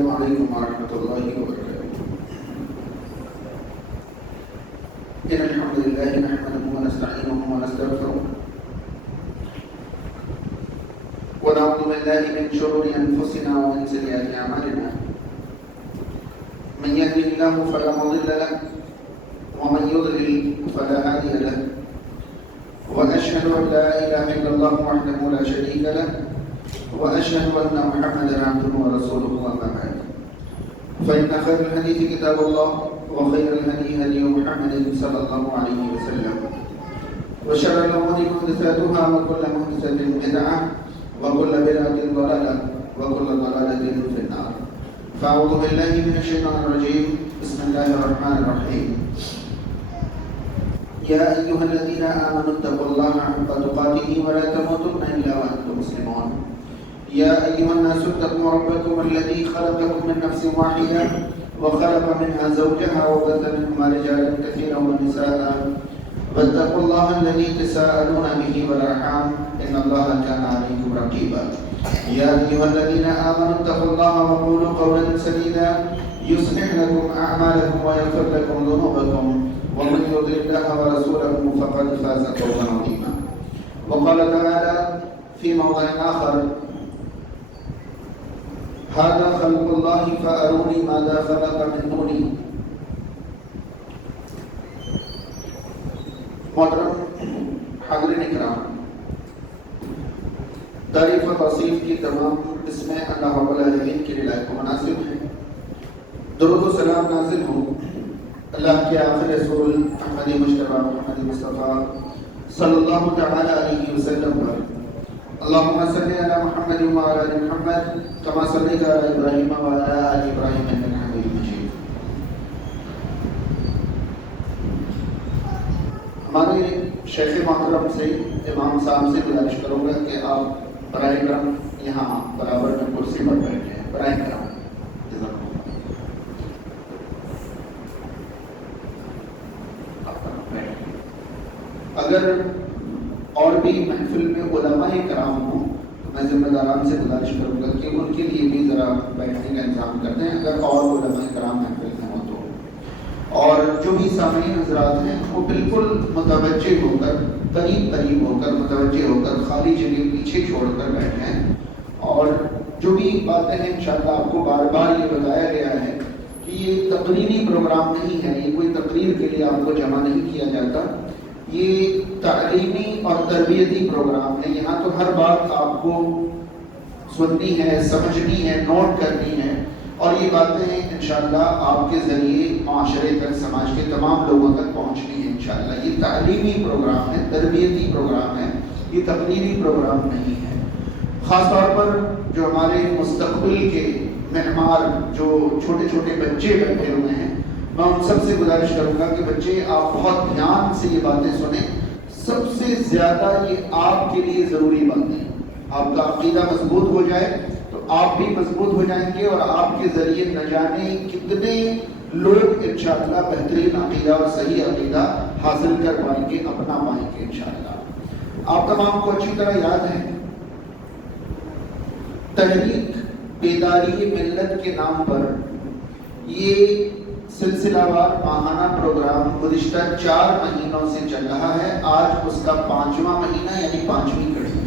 السلام عليكم ورحمة الله وبركاته. إن الحمد لله نحمده ونستعينه ونستغفره ونعوذ بالله من شرور أنفسنا ومن سيئات أعمالنا. من يهده الله فلا مضل له ومن يضلل فلا هادي له، وأشهد أن لا إله إلا الله وحده لا شريك له، وأشهد أن محمدا عبده ورسوله. أما بعد، فإن خير الحديث كتاب الله، وخير الهدي هدي محمد صلى الله عليه وسلم، وشر الأمور محدثاتها، وكل محدثة بدعة، وكل بدعة ضلالة، وكل ضلالة في النار. فأعوذ بالله من الشيطان الرجيم. بسم الله الرحمن الرحيم. يا أيها الذين آمنوا اتقوا الله حق تقاته ولا تموتن إلا وأنتم مسلمون. يا أيها الناس اتقوا ربكم الذي خلقكم من نفس واحدة وخلق منها زوجها وبث منهما رجالا كثيرا ونساء، واتقوا الله الذي تساءلون به والأرحام إن الله كان عليكم رقيبا. يا أيها الذين آمنوا اتقوا الله وقولوا قولا سديدا يصلح لكم أعمالكم ويغفر لكم ذنوبكم، ومن يطع الله ورسوله فقد فاز فوزا عظيما. وقال تعالى في موضع آخر: هذا خلق الله فأروني ماذا خلق من دوني. محترم حاضرین اکرام، تعریف و توصیف کی تمام قسمیں اللہ رب العالمین کی لائق و مناسب ہیں. درود و سلام نازل ہوں اللہ کے آخر رسول احمدی مجتبی محمد مصطفیٰ صلی اللہ تعالی علیہ وسلم پر. اللہم صلی علی محمد وعلی آل محمد کما صلیت علی ابراہیم وعلی آل ابراہیم انک حمید مجید. ہمارے شیخ محترم سے امام صاحب سے گزارش کروں گا کہ آپ برائے کرم یہاں برابر میں کرسی پر بیٹھے ہیں. برائے کرم اگر اور بھی محفل میں علماء کرام ہوں تو میں ذمہ داران سے گزارش کروں گا کہ ان کے لیے بھی ذرا بیٹھنے کا انتظام کرتے ہیں اگر اور علماء کرام محفل میں ہوں تو. اور جو بھی سامعین حضرات ہیں وہ بالکل متوجہ ہو کر قریب ہو کر متوجہ ہو کر خالی جگہ پیچھے چھوڑ کر بیٹھیں. اور جو بھی باتیں ہیں انشاءاللہ آپ کو بار بار یہ بتایا گیا ہے کہ یہ تقریری پروگرام نہیں ہے، یہ کوئی تقریر کے لیے آپ کو جمع نہیں کیا جاتا، یہ تعلیمی اور تربیتی پروگرام ہے. یہاں تو ہر بات آپ کو سننی ہے، سمجھنی ہے، نوٹ کرنی ہے، اور یہ باتیں انشاءاللہ آپ کے ذریعے معاشرے تک، سماج کے تمام لوگوں تک پہنچنی ہے انشاءاللہ. یہ تعلیمی پروگرام ہے، تربیتی پروگرام ہے، یہ تقریری پروگرام نہیں ہے. خاص طور پر جو ہمارے مستقبل کے معمار جو چھوٹے چھوٹے بچے بیٹھے ہوئے ہیں، میں ان سب سے گزارش کروں گا کہ بچے آپ بہت دھیان سے یہ باتیں سنیں. سب سے زیادہ یہ آپ کے لیے ضروری باتیں. آپ کا عقیدہ مضبوط ہو جائے تو آپ بھی مضبوط ہو جائیں گے، اور آپ کے ذریعے نہ جانے کتنے لوگ انشاءاللہ بہترین عقیدہ اور صحیح عقیدہ حاصل کر پائیں گے، اپنا پائیں گے انشاءاللہ. آپ تمام کو اچھی طرح یاد ہے تحریک بیداری ملت کے نام پر یہ سلسلہ وار ماہانہ پروگرام گزشتہ 4 مہینوں سے چل رہا ہے. آج اس کا 5واں مہینہ یعنی 5ویں کڑی ہے.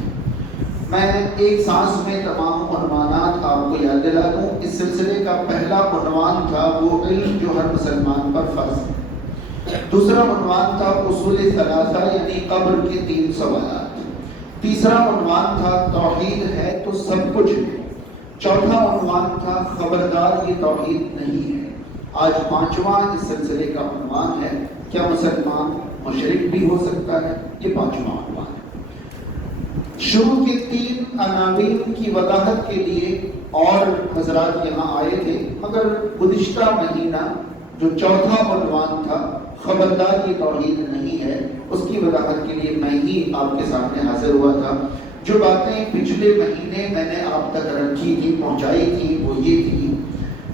میں ایک سانس میں تمام عنوانات آپ کو یاد دلا دوں. اس سلسلے کا پہلا عنوان تھا وہ علم جو ہر مسلمان پر فرض ہے. دوسرا عنوان تھا اصول ثلاثہ یعنی قبر کے 3 سوالات. تیسرا عنوان تھا توحید ہے تو سب کچھ ہے. چوتھا عنوان تھا خبردار یہ توحید نہیں ہے. آج 5واں اس سلسلے کا عنوان ہے کیا مسلمان مشرک بھی ہو سکتا ہے. یہ 5واں عنوان ہے. شروع کے 3 عناوین کی وضاحت کے لیے اور حضرات یہاں آئے تھے، مگر گزشتہ مہینہ جو چوتھا عنوان تھا خبردار یہ توحید نہیں ہے، اس کی وضاحت کے لیے میں ہی آپ کے سامنے حاضر ہوا تھا. جو باتیں پچھلے مہینے میں نے آپ تک رکھی تھی، پہنچائی تھی، وہ یہ تھی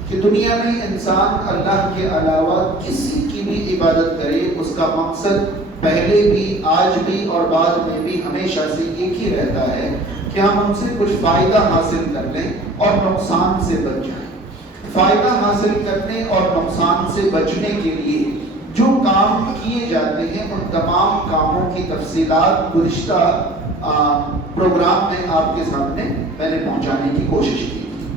کہ دنیا میں انسان اللہ کے علاوہ کسی کی بھی عبادت کرے، اس کا مقصد پہلے بھی، آج بھی اور بعد میں بھی ہمیشہ سے ایک ہی رہتا ہے کہ ہم ان سے کچھ فائدہ حاصل کر لیں اور نقصان سے بچ جائیں. فائدہ حاصل کرنے اور نقصان سے بچنے کے لیے جو کام کیے جاتے ہیں ان تمام کاموں کی تفصیلات گزشتہ پروگرام میں آپ کے سامنے میں نے پہنچانے کی کوشش کی تھی۔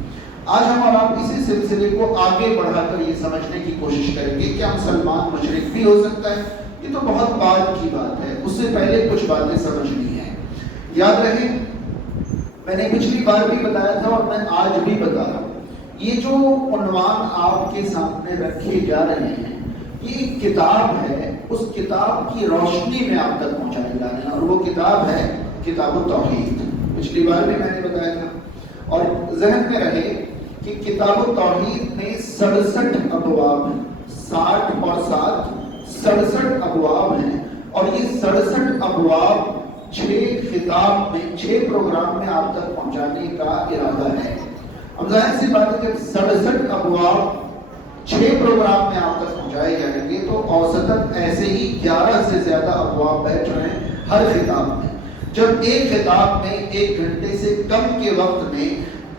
آج ہم اور آپ اسی سلسلے کو آگے بڑھا کر یہ سمجھنے کی کوشش کریں گے کیا مسلمان مشرک بھی ہو سکتا ہے؟ یہ تو بہت بعد کی بات ہے، اس سے پہلے کچھ باتیں سمجھنی ہیں۔ یاد رہے میں نے پچھلی بار بھی بتایا تھا اور میں آج بھی بتا رہا ہوں، یہ جو عنوان آپ کے سامنے رکھے جا رہے ہیں یہ ایک کتاب ہے، اس کتاب کی روشنی میں آپ تک پہنچائے جا رہے ہیں، اور وہ کتاب ہے کتاب التوحید۔ پچھلی بار بھی میں نے بتایا تھا، اور ذہن میں رہے کہ کتاب التوحید میں 67 ابواب ہیں، 60 اور 67 ابواب ہیں، اور یہ 67 ابواب 6 خطاب میں 6 پروگرام میں آپ تک پہنچانے کا ارادہ ہے۔ اب ظاہر سی بات ہے جب 67 ابواب 6 پروگرام میں آپ تک پہنچائے جائیں گے تو اوسطاً ایسے ہی 11 سے زیادہ ابواب بیٹھ رہے ہیں ہر خطاب میں۔ جب ایک خطاب میں 1 گھنٹے سے کم کے وقت میں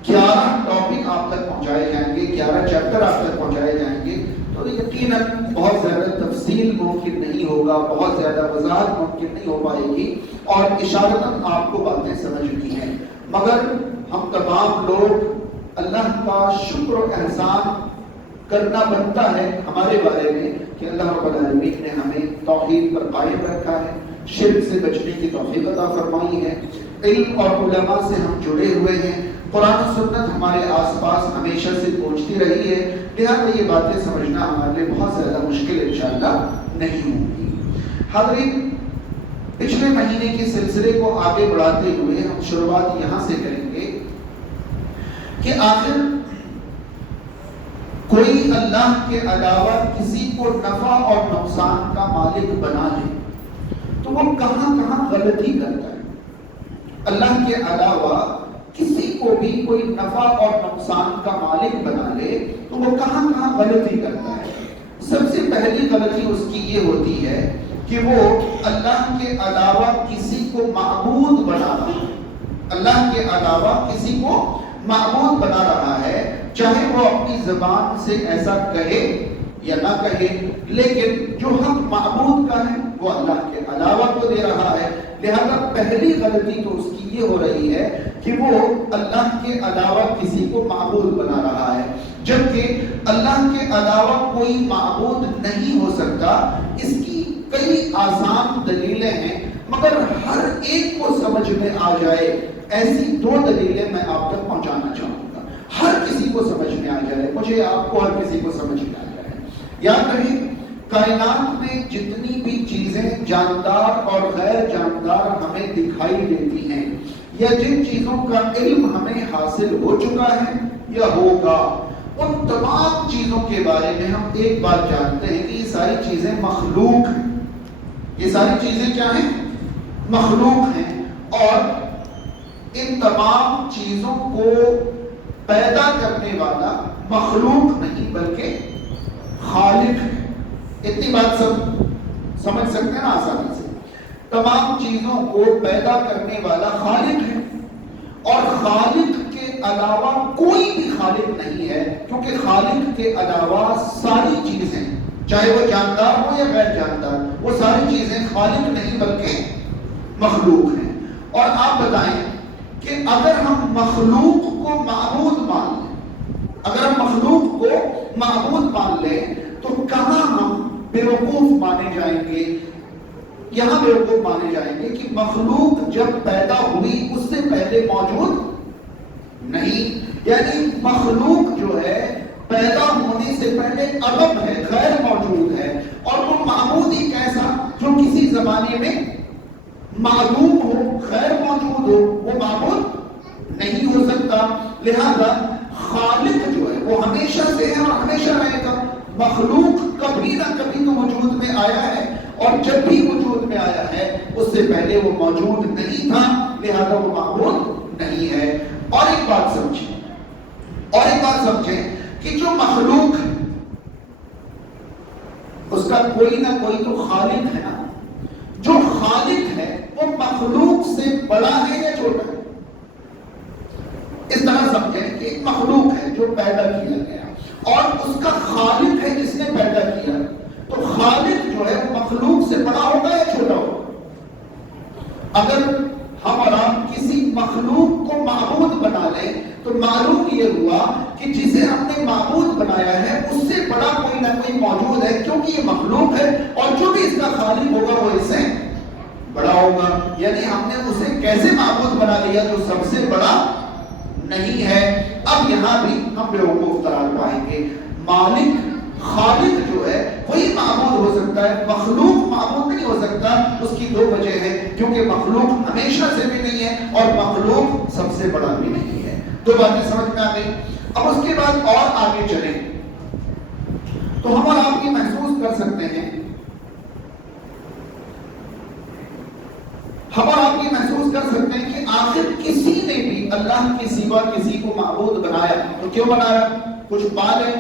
11 ٹاپک آپ تک پہنچائے جائیں گے، 11 چیپٹر آپ تک پہنچائے جائیں گے، تو یقیناً بہت زیادہ تفصیل ممکن نہیں ہوگا، بہت زیادہ وضاحت ممکن نہیں ہو پائے گی، اور اشارتاً آپ کو باتیں سمجھنی ہیں۔ مگر ہم تمام لوگ اللہ کا شکر و احسان کرنا بنتا ہے ہمارے بارے میں کہ اللہ رب العالمین نے ہمیں توحید پر قائم رکھا ہے، شرک سے بچنے کی توفیق عطا فرمائی ہے، علم اور علماء سے ہم جڑے ہوئے ہیں، قرآن و سنت ہمارے آس پاس ہمیشہ سے پہنچتی رہی ہے، لہذا یہ باتیں سمجھنا ہمارے لیے بہت زیادہ مشکل انشاءاللہ نہیں ہوگی۔ حاضرین، پچھلے مہینے کے سلسلے کو آگے بڑھاتے ہوئے ہم شروعات یہاں سے کریں گے کہ آخر کوئی اللہ کے علاوہ کسی کو نفع اور نقصان کا مالک بنا لے تو وہ کہاں کہاں غلطی کرتا ہے۔ اللہ کے علاوہ کسی کو بھی کوئی نفع اور نقصان کا مالک بنا لے تو وہ کہاں کہاں غلطی کرتا ہے۔ سب سے پہلی غلطی اس کی یہ ہوتی ہے کہ وہ اللہ کے علاوہ کسی کو معبود بنا رہا ہے، اللہ کے علاوہ کسی کو معبود بنا رہا ہے، چاہے وہ اپنی زبان سے ایسا کہے یا نہ کہے، لیکن جو حق معبود کا ہے وہ اللہ کے علاوہ کو دے رہا ہے۔ لہذا پہلی غلطی تو اس کی یہ ہو رہی ہے کہ وہ اللہ کے علاوہ کسی کو معبود بنا رہا ہے، جبکہ اللہ کے علاوہ کوئی معبود نہیں ہو سکتا۔ اس کی کئی آسان دلیلیں ہیں، مگر ہر ایک کو سمجھ میں آ جائے ایسی 2 دلیلیں میں آپ تک پہنچانا چاہوں گا، ہر کسی کو سمجھ میں آ جائے، مجھے آپ کو ہر کسی کو سمجھ میں آ جائے۔ یاد رہے کائنات میں جتنی بھی چیزیں جاندار اور غیر جاندار ہمیں دکھائی دیتی ہیں، یا جن چیزوں کا علم ہمیں حاصل ہو چکا ہے یا ہوگا، ان تمام چیزوں کے بارے میں ہم ایک بات جانتے ہیں کہ یہ ساری چیزیں مخلوق ہیں۔ یہ ساری چیزیں کیا ہیں؟ مخلوق ہیں، اور ان تمام چیزوں کو پیدا کرنے والا مخلوق نہیں بلکہ خالق ہے۔ اتنی بات سمجھ سکتے ہیں نا آسانی سے؟ تمام چیزوں کو پیدا کرنے والا خالق ہے، اور خالق کے علاوہ کوئی بھی خالق نہیں ہے، کیونکہ خالق کے علاوہ ساری چیزیں چاہے وہ جاندار ہو یا غیر جاندار، وہ ساری چیزیں خالق نہیں بلکہ مخلوق ہیں۔ اور آپ بتائیں کہ اگر ہم مخلوق کو معبود مان لیں، اگر ہم مخلوق کو معبود مان لیں تو کہاں ہم بیوقوف مانے جائیں گے؟ یہاں بیوقوف مانے جائیں گے کہ مخلوق جب پیدا ہوئی اس سے پہلے موجود نہیں، یعنی مخلوق جو ہے پیدا ہونے سے پہلے عدم ہے، غیر موجود ہے، اور وہ معبود ہی کیسا جو کسی زمانے میں معلوم ہو، غیر موجود ہو، وہ معبود نہیں ہو سکتا۔ لہذا خالق جو ہے وہ ہمیشہ سے ہے اور ہمیشہ رہے گا۔ مخلوق کبھی نہ کبھی تو وجود میں آیا ہے، اور جب بھی وجود میں آیا ہے اس سے پہلے وہ موجود نہیں تھا، لہذا وہ معبود نہیں ہے۔ اور ایک بات سمجھیں کہ جو مخلوق ہے اس کا کوئی نہ کوئی تو خالق ہے نا، جو خالق ہے وہ مخلوق سے بڑا ہے یا چھوٹا ہے؟ اس طرح سمجھیں کہ ایک مخلوق ہے جو پیدا کیا گیا، اگر ہم اور آپ کسی مخلوق کو معبود بنا لیں تو معلوم یہ ہوا کہ جسے ہم نے معبود بنایا ہے اس سے بڑا کوئی نہ کوئی موجود ہے، کیونکہ یہ مخلوق ہے اور جو بھی اس کا خالق ہوگا وہ اس سے بڑا ہوگا. یعنی ہم نے اسے کیسے معبود بنا لیا جو سب سے بڑا نہیں ہے. اب یہاں بھی ہم بیوقوف قرار پائیں گے. مالک خالق جو ہے وہی معبود ہو سکتا ہے، مخلوق معبود نہیں ہو سکتا. اس کی دو وجہ ہے، کیونکہ مخلوق ہمیشہ سے بھی نہیں ہے اور مخلوق سب سے بڑا بھی نہیں ہے. دو باتیں سمجھ میں آ گئی. اب اس کے بعد اور آگے چلیں تو ہم اور آپ یہ محسوس کر سکتے ہیں، ہم اور آپ یہ محسوس کر سکتے ہیں کہ آخر کسی نے بھی اللہ کے سوا کسی کو معبود بنایا تو کیوں بنایا؟ کچھ پالے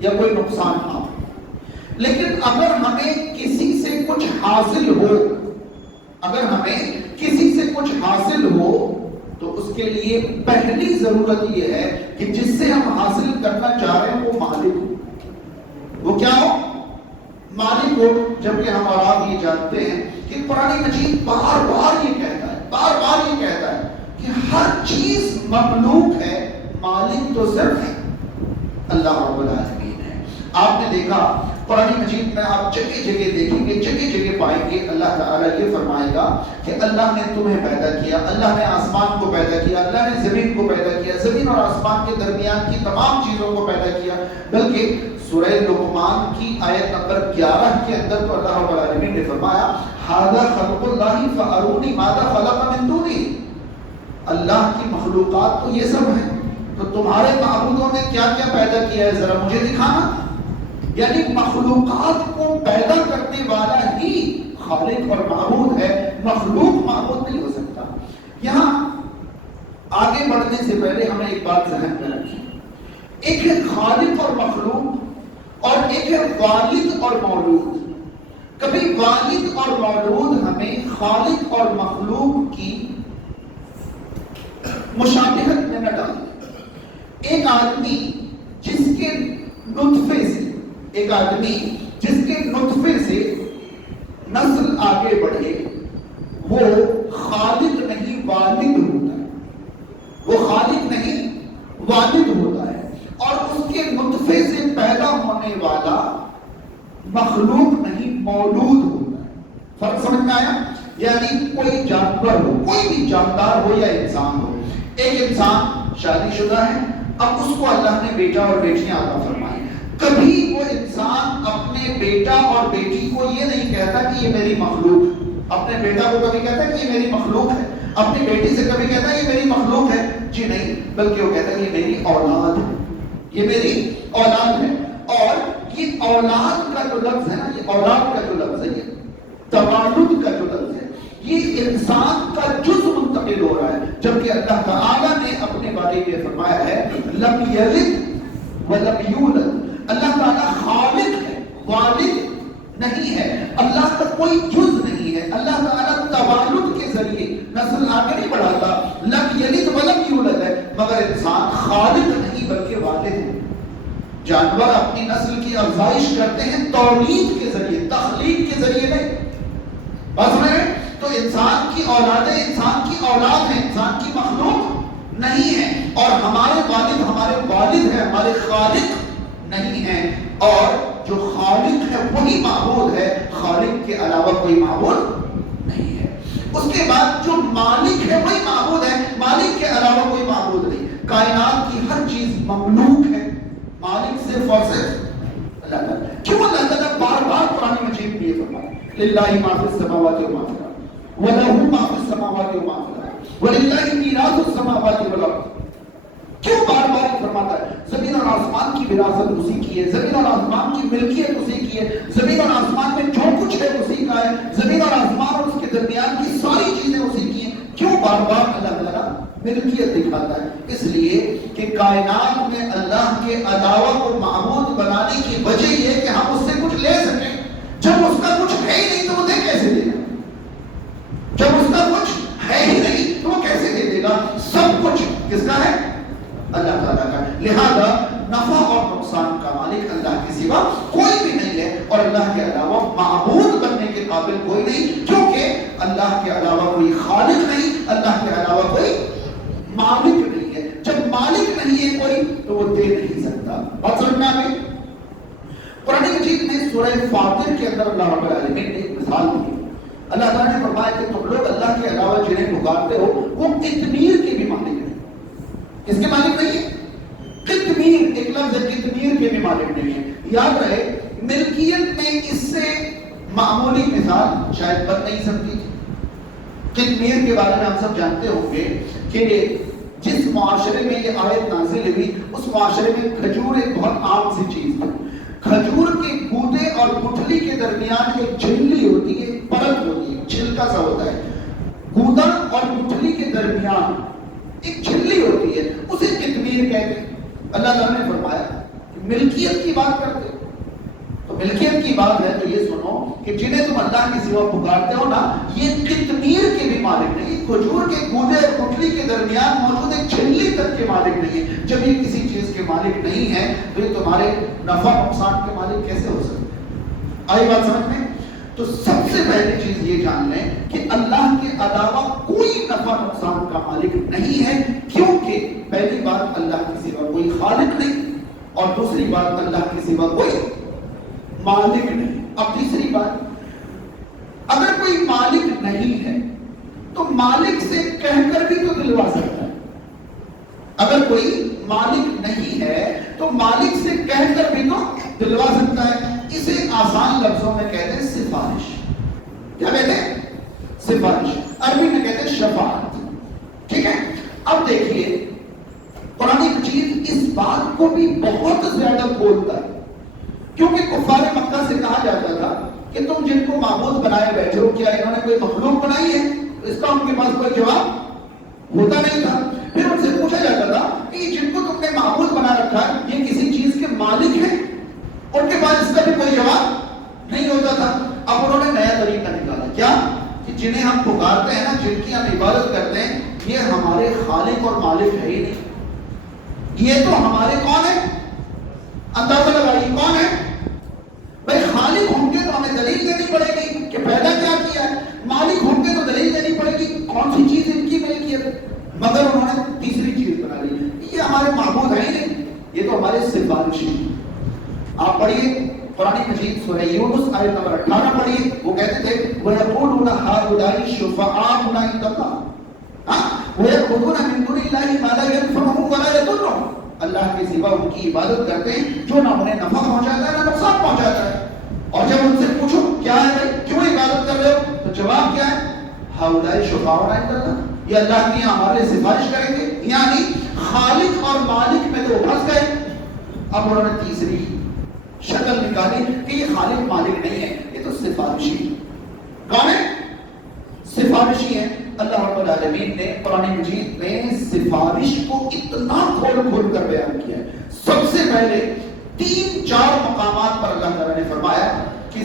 یا کوئی نقصان نہ ہو. لیکن اگر ہمیں کسی سے کچھ حاصل ہو، اگر ہمیں کسی سے کچھ حاصل ہو تو اس کے لیے پہلی ضرورت یہ ہے کہ جس سے ہم حاصل کرنا چاہ رہے ہیں وہ مالک ہو. وہ کیا ہو؟ مالک ہو. جبکہ ہم اور آپ یہ جانتے ہیں کہ قرآن مجید بار بار یہ کہتا ہے، بار بار یہ کہتا ہے کہ ہر چیز مخلوق ہے، مالک تو صرف اللہ رب العالمین ہے. آپ نے دیکھا قرآن مجید میں آپ جگہ جگہ دیکھیں گے، جگہ جگہ پائیں گے اللہ تعالیٰ یہ فرمائے گا کہ اللہ نے تمہیں پیدا کیا، اللہ نے آسمان کو پیدا کیا، اللہ نے زمین کو پیدا کیا، زمین اور آسمان کے درمیان کی تمام چیزوں کو پیدا کیا. بلکہ سورہ لقمان کی آیت نمبر 11 کے اندر تو اللہ رب العالمین نے فرمایا ھذا خلق اللہ فارونی ماذا خلق من دونہ. اللہ کی مخلوقات تو یہ سب ہیں، تو تمہارے معبودوں نے کیا کیا پیدا کیا ہے ذرا مجھے دکھانا. یعنی مخلوقات کو پیدا کرنے والا ہی خالق اور معبود ہے، مخلوق معبود نہیں ہو سکتا. یہاں آگے بڑھنے سے پہلے ہمیں ایک بات ذہن میں رکھیں، ایک ہے خالق اور مخلوق اور ایک ہے والد اور مولود. کبھی والد اور مولود ہمیں خالق اور مخلوق کی مشابہت میں نہ ڈالیں. ایک آدمی جس کے نطفے سے نسل آگے بڑھے وہ خالق نہیں والد ہوتا ہے، وہ خالق نہیں والد ہوتا ہے. اور اس کے نطفے سے پیدا ہونے والا مخلوق نہیں مولود ہوتا ہے. فرق سمجھ میں آیا؟ یعنی کوئی جانور ہو، کوئی بھی جاندار ہو یا انسان ہو، ایک انسان شادی شدہ ہے، اب اس کو اللہ نے بیٹا اور بیٹیاں عطا فرمائی. کبھی وہ انسان اپنے بیٹا اور بیٹی کو یہ نہیں کہتا کہ یہ میری مخلوق. اپنے بیٹا کو کبھی کہتا ہے کہ یہ میری مخلوق ہے، اپنی بیٹی سے کبھی کہتا ہے یہ میری مخلوق ہے؟ جی نہیں، بلکہ وہ کہتا ہے یہ میری اولاد ہے، یہ میری اولاد ہے. اور یہ اولاد کا جو لفظ ہے نا، یہ اولاد کا جو لفظ ہے، یہ توالد کا جو لفظ ہے، یہ انسان کا جز منتقل ہو رہا ہے. جبکہ اللہ تعالیٰ نے اپنے بارے میں فرمایا ہے لم یلد ولم یولد. اللہ تعالیٰ خالق ہے، والد نہیں ہے، اللہ کا کوئی جز نہیں ہے. اللہ تعالیٰ توالد کے ذریعے نسل آگے نہیں بڑھاتا. لم یلد ولم یولد ہے، مگر انسان خالق نہیں بلکہ والد ہے. جانور اپنی نسل کی افزائش کرتے ہیں تولید کے ذریعے، تخلیق کے ذریعے نہیں. بس میں تو انسان کی اولادیں انسان کی اولاد ہیں، انسان کی مخلوق نہیں ہے. اور ہمارے والد ہیں، ہمارے خالق نہیں ہیں. اور جو خالق ہے وہی معبود ہے، خالق کے علاوہ کوئی معبود نہیں ہے. اس کے بعد جو مالک ہے وہی معبود ہے، مالک کے علاوہ کوئی معبود نہیں. کائنات کی ہر چیز مملوک ہے، مالک صرف اور صرف اللہ تعالیٰ. کیوں اللہ تعالیٰ بار بار قرآن مجید میں یہ فرماتا ہے للہ ما فی السماوات وما فی الارض وَلَهُ مَا فِي السَّمَاوَاتِ وَمَا فِي الْأَرْضِ وَلِلَّهِ مِيرَاثُ السَّمَاوَاتِ وَالْأَرْضِ. کیوں بار بار یہ فرماتا ہے؟ زمین اور آسمان کی وراثت اسی کی ہے، زمین اور آسمان کی ملکیت اسی کی ہے، زمین اور آسمان میں جو کچھ ہے اسی کا ہے، زمین اور آسمان اور اس کے درمیان کی ساری چیزیں اسی کی ہیں. کیوں بار بار اللہ تعالیٰ ملکیت دکھاتا ہے؟ اس لیے کہ کائنات میں اللہ کے علاوہ کو معبود بنانے کی وجہ یہ کہ ہم اس سے کچھ لے سکیں. جب اس کا کچھ ہے ہی نہیں تو مجھے کیسے دے گا؟ جب اس کا کچھ ہے ہی نہیں تو وہ کیسے دے دے گا؟ سب کچھ کس کا ہے؟ اللہ تعالیٰ کا. لہذا نفع اور نقصان کا مالک اللہ کے سوا کوئی بھی نہیں ہے اور اللہ کے علاوہ معبود بننے کے قابل کوئی نہیں. کیونکہ اللہ کے علاوہ کوئی خالق نہیں، اللہ کے علاوہ کوئی مالک نہیں ہے۔ جب مالک نہیں ہے کوئی تو وہ دے نہیں سکتا۔ بات سمجھ میں آ گئی؟ قرآن مجید میں سورہ فاطر کے اندر اللہ رب العالمین نے ایک مثال دی۔ اللہ تعالیٰ نے فرمایا کہ تم لوگ اللہ کے علاوہ جنہیں پکارتے ہو وہ قطمیر کے بھی مالک نہیں۔ کس کے مالک نہیں ہے؟ قطمیر، ایک لفظ ہے، قطمیر کے بھی مالک نہیں ہے۔ یاد رہے ملکیت میں اس سے معمولی مثال شاید بن نہیں سکتی تھی۔ قطمیر کے بارے میں ہم سب جانتے ہوں گے کہ جس معاشرے میں یہ آیت نازل ہوئی اس معاشرے میں کھجور ایک بہت عام سی چیز ہے۔ کھجور کے گودے اور گٹھلی کے درمیان ایک جھلی ہوتی ہے، پرت ہوتی ہے، چھلکا سا ہوتا ہے۔ گودا اور گٹھلی کے درمیان ایک جھلی ہوتی ہے، اسے قطمیر کہتے ہیں۔ اللہ تعالیٰ نے فرمایا کہ ملکیت کی بات کرتے ہو تو ملکیت کی بات ہے تو یہ سنو کہ جنہیں تم اللہ کی سوا پکارتے ہو نا، یہ قطمیر کے بھی مالک نہیں، کھجور کے گودے اور گٹھلی کے درمیان موجود ایک جھلی تک کے مالک نہیں ہے۔ جب یہ کسی چیز کے مالک نہیں ہے تو یہ تمہارے نفع نقصان کے مالک کیسے ہو سکتے ہیں؟ آئی بات سمجھ میں؟ تو سب سے پہلی چیز یہ جان لیں کہ اللہ کے علاوہ کوئی نفع نقصان کا مالک نہیں ہے، کیونکہ پہلی بات اللہ کے سوا کوئی خالق نہیں، اور دوسری بات اللہ کے سوا کوئی مالک نہیں۔ اب تیسری بات، اگر کوئی مالک نہیں ہے تو مالک سے کہہ کر بھی تو دلوا سکتا ہے۔ اگر کوئی مالک نہیں ہے تو مالک سے کہہ کر بھی تو دلوا سکتا ہے۔ اسے آسان لفظوں میں کہتے ہیں سفارش۔ کیا کہتے ہیں؟ سفارش۔ عربی میں کہتے ہیں شفاعت۔ ٹھیک ہے؟ اب دیکھیے قرآن مجید اس بات کو بھی بہت زیادہ کھولتا ہے، کیونکہ کفار مکہ سے کہا جاتا تھا کہ تم جن کو معبود بنائے بیٹھے ہو کیا انہوں نے کوئی مخلوق بنائی ہے؟ اس کا ان کے پاس کوئی جواب ہوتا نہیں تھا۔ پھر ان سے پوچھا جاتا تھا کہ جن کو تم نے معبود بنا رکھا ہے یہ کسی چیز کے مالک ہیں؟ ان کے پاس اس کا بھی کوئی جواب نہیں ہوتا تھا۔ اب انہوں نے نیا طریقہ نکالا، کیا؟ کہ جنہیں ہم پکارتے ہیں نا، جن کی ہم عبادت کرتے ہیں، یہ ہمارے خالق اور مالک ہے ہی نہیں، یہ تو ہمارے کون ہے؟ اندازہ لگائیے کون ہے؟ بھائی خالق ہوں گے تو ہمیں دلیل دینی پڑے گی کہ پیدا کیا کیا ہے، مالک ہوں گے تو دلیل دینی پڑے گی کون سی چیز ان کی ملکیت ہے۔ مگر انہوں نے تیسری چیز بنا لی، یہ ہمارے معبود ہے ہی نہیں، یہ تو ہمارے سفارشی۔ آپ پڑھیے قرآن مجید سورہ یونس آیت نمبر 18 پڑھیے، وہ کہتے تھے وَيَقُولُونَ هَٰؤُلَاءِ شُفَعَاؤُنَا عِندَ اللَّهِ، وَيَعْبُدُونَ مِن دُونِ اللَّهِ مَا لَا يَنفَعُهُمْ وَلَا يَضُرُّهُمْ، اللہ کے سوا ان کی عبادت کرتے ہیں جو نہ انہیں نفع پہنچاتا ہے نہ نقصان پہنچاتا ہے۔ اور جب ان سے پوچھو کیا ہے بھائی کیوں عبادت کر رہے ہو تو جواب کیا ہے؟ هَٰؤُلَاءِ شُفَعَاؤُنَا عِندَ اللَّهِ، یہ اللہ کے یہاں ہمارے لیے سفارش کریں گے، یعنی خالق اور مالک میں تو پھنس گئے۔ اب انہوں نے تیسری شکل نکالی کہ یہ خالق مالک نہیں ہے، یہ تو سفارشی۔ کون ہے؟ سفارشی ہے۔ اللہ رب العالمین نے قرآن مجید میں سفارش کو اتنا کھول کھول کر بیان کیا ہے۔ سب سے پہلے 3-4 مقامات پر اللہ تعالیٰ نے فرمایا کہ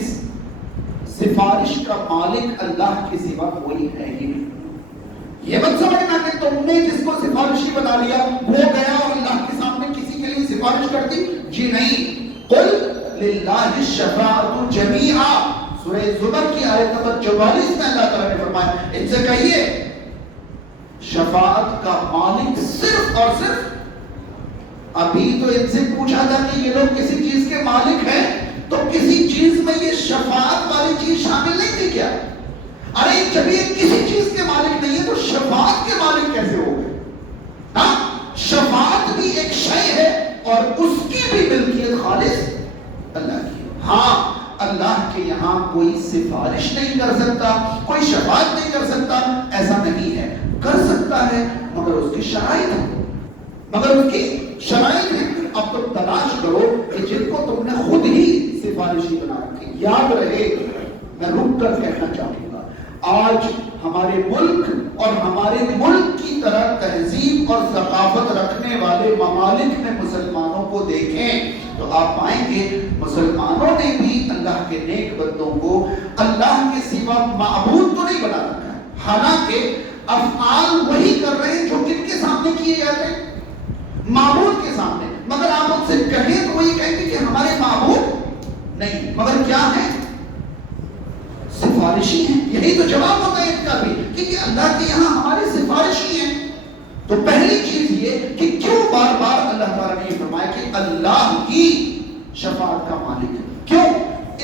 سفارش کا مالک اللہ کے سوا کوئی ہے ہی نہیں۔ یہ مت سمجھنا کہ تم نے جس کو سفارشی بنا لیا وہ گیا اور اللہ کے سامنے کسی کے لیے سفارش کر دی، جی نہیں۔ قل للہ الشفاعۃ جمیعا، سورہ زمر کی آیت نمبر 44 میں اللہ تعالیٰ نے فرمایا ان سے کہیے شفاعت کا مالک صرف اور صرف، ابھی تو ان سے پوچھا تھا کہ یہ لوگ کسی چیز کے مالک ہیں تو کسی چیز میں یہ شفاعت والی چیز شامل نہیں تھی کیا؟ ارے جب یہ کسی چیز کے مالک نہیں ہے تو شفاعت کے مالک کیسے ہو گئے؟ ہاں شفاعت بھی ایک شے ہے اور اس کی بھی ملکیت خالص اللہ کی۔ ہاں اللہ کے یہاں کوئی سفارش نہیں کر سکتا، کوئی شفاعت نہیں کر سکتا، ایسا نہیں ہے، کر سکتا ہے مگر اس کی شرائط ہے، مگر اس کی شرائط ہے۔ اب تم تلاش کرو کہ جن کو تم نے خود ہی سفارشی بنا رکھی۔ یاد رہے میں رک کر کہنا چاہوں گا، آج ہمارے ملک اور ہمارے ملک کی طرح تہذیب اور ثقافت رکھنے والے ممالک میں مسلمانوں کو دیکھیں تو آپ پائیں گے مسلمانوں نے بھی اللہ کے نیک بندوں کو اللہ کے سوا معبود تو نہیں بنا رکھا ہے، حالانکہ افعال وہی کر رہے ہیں جو کن کے سامنے کیے جاتے ہیں؟ معبود کے سامنے۔ مگر آپ ان سے کہیں تو وہی کہیں گے کہ ہمارے معبود نہیں، مگر کیا ہے؟ سفارش سفارشی ہیں. یہی تو جواب ہوتا ہے ان کا بھی کہ یہ اللہ کے یہاں ہمارے سفارشی ہیں. تو پہلی چیز یہ کہ کیوں بار بار اللہ تعالیٰ نے فرمایا کہ اللہ ہی شفاعت کا مالک ہے. کیوں؟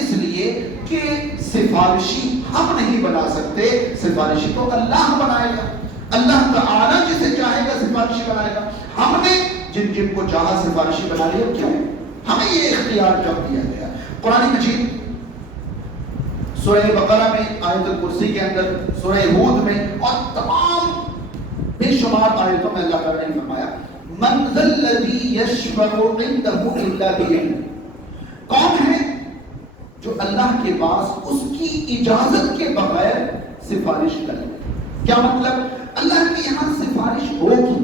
اس لیے کہ سفارشی ہم نہیں بنا سکتے، سفارشی تو اللہ بنائے گا. اللہ تعالیٰ جسے چاہے گا سفارشی بنائے گا. ہم نے جن جن کو چاہا سفارشی بنا لیا. کیوں؟ ہمیں یہ اختیار کب دیا گیا؟ قرآن مجید سورہ بقرہ میں، آیت الکرسی کے اندر، سورہ ہود میں اور تمام بے شمار آیتوں میں اللہ تعالیٰ نے فرمایا من ذا الذی یشفع عنده الا بإذنہ. کون ہے جو اللہ کے پاس اس کی اجازت کے بغیر سفارش کرے؟ کیا مطلب؟ اللہ کے یہاں سفارش ہوگی،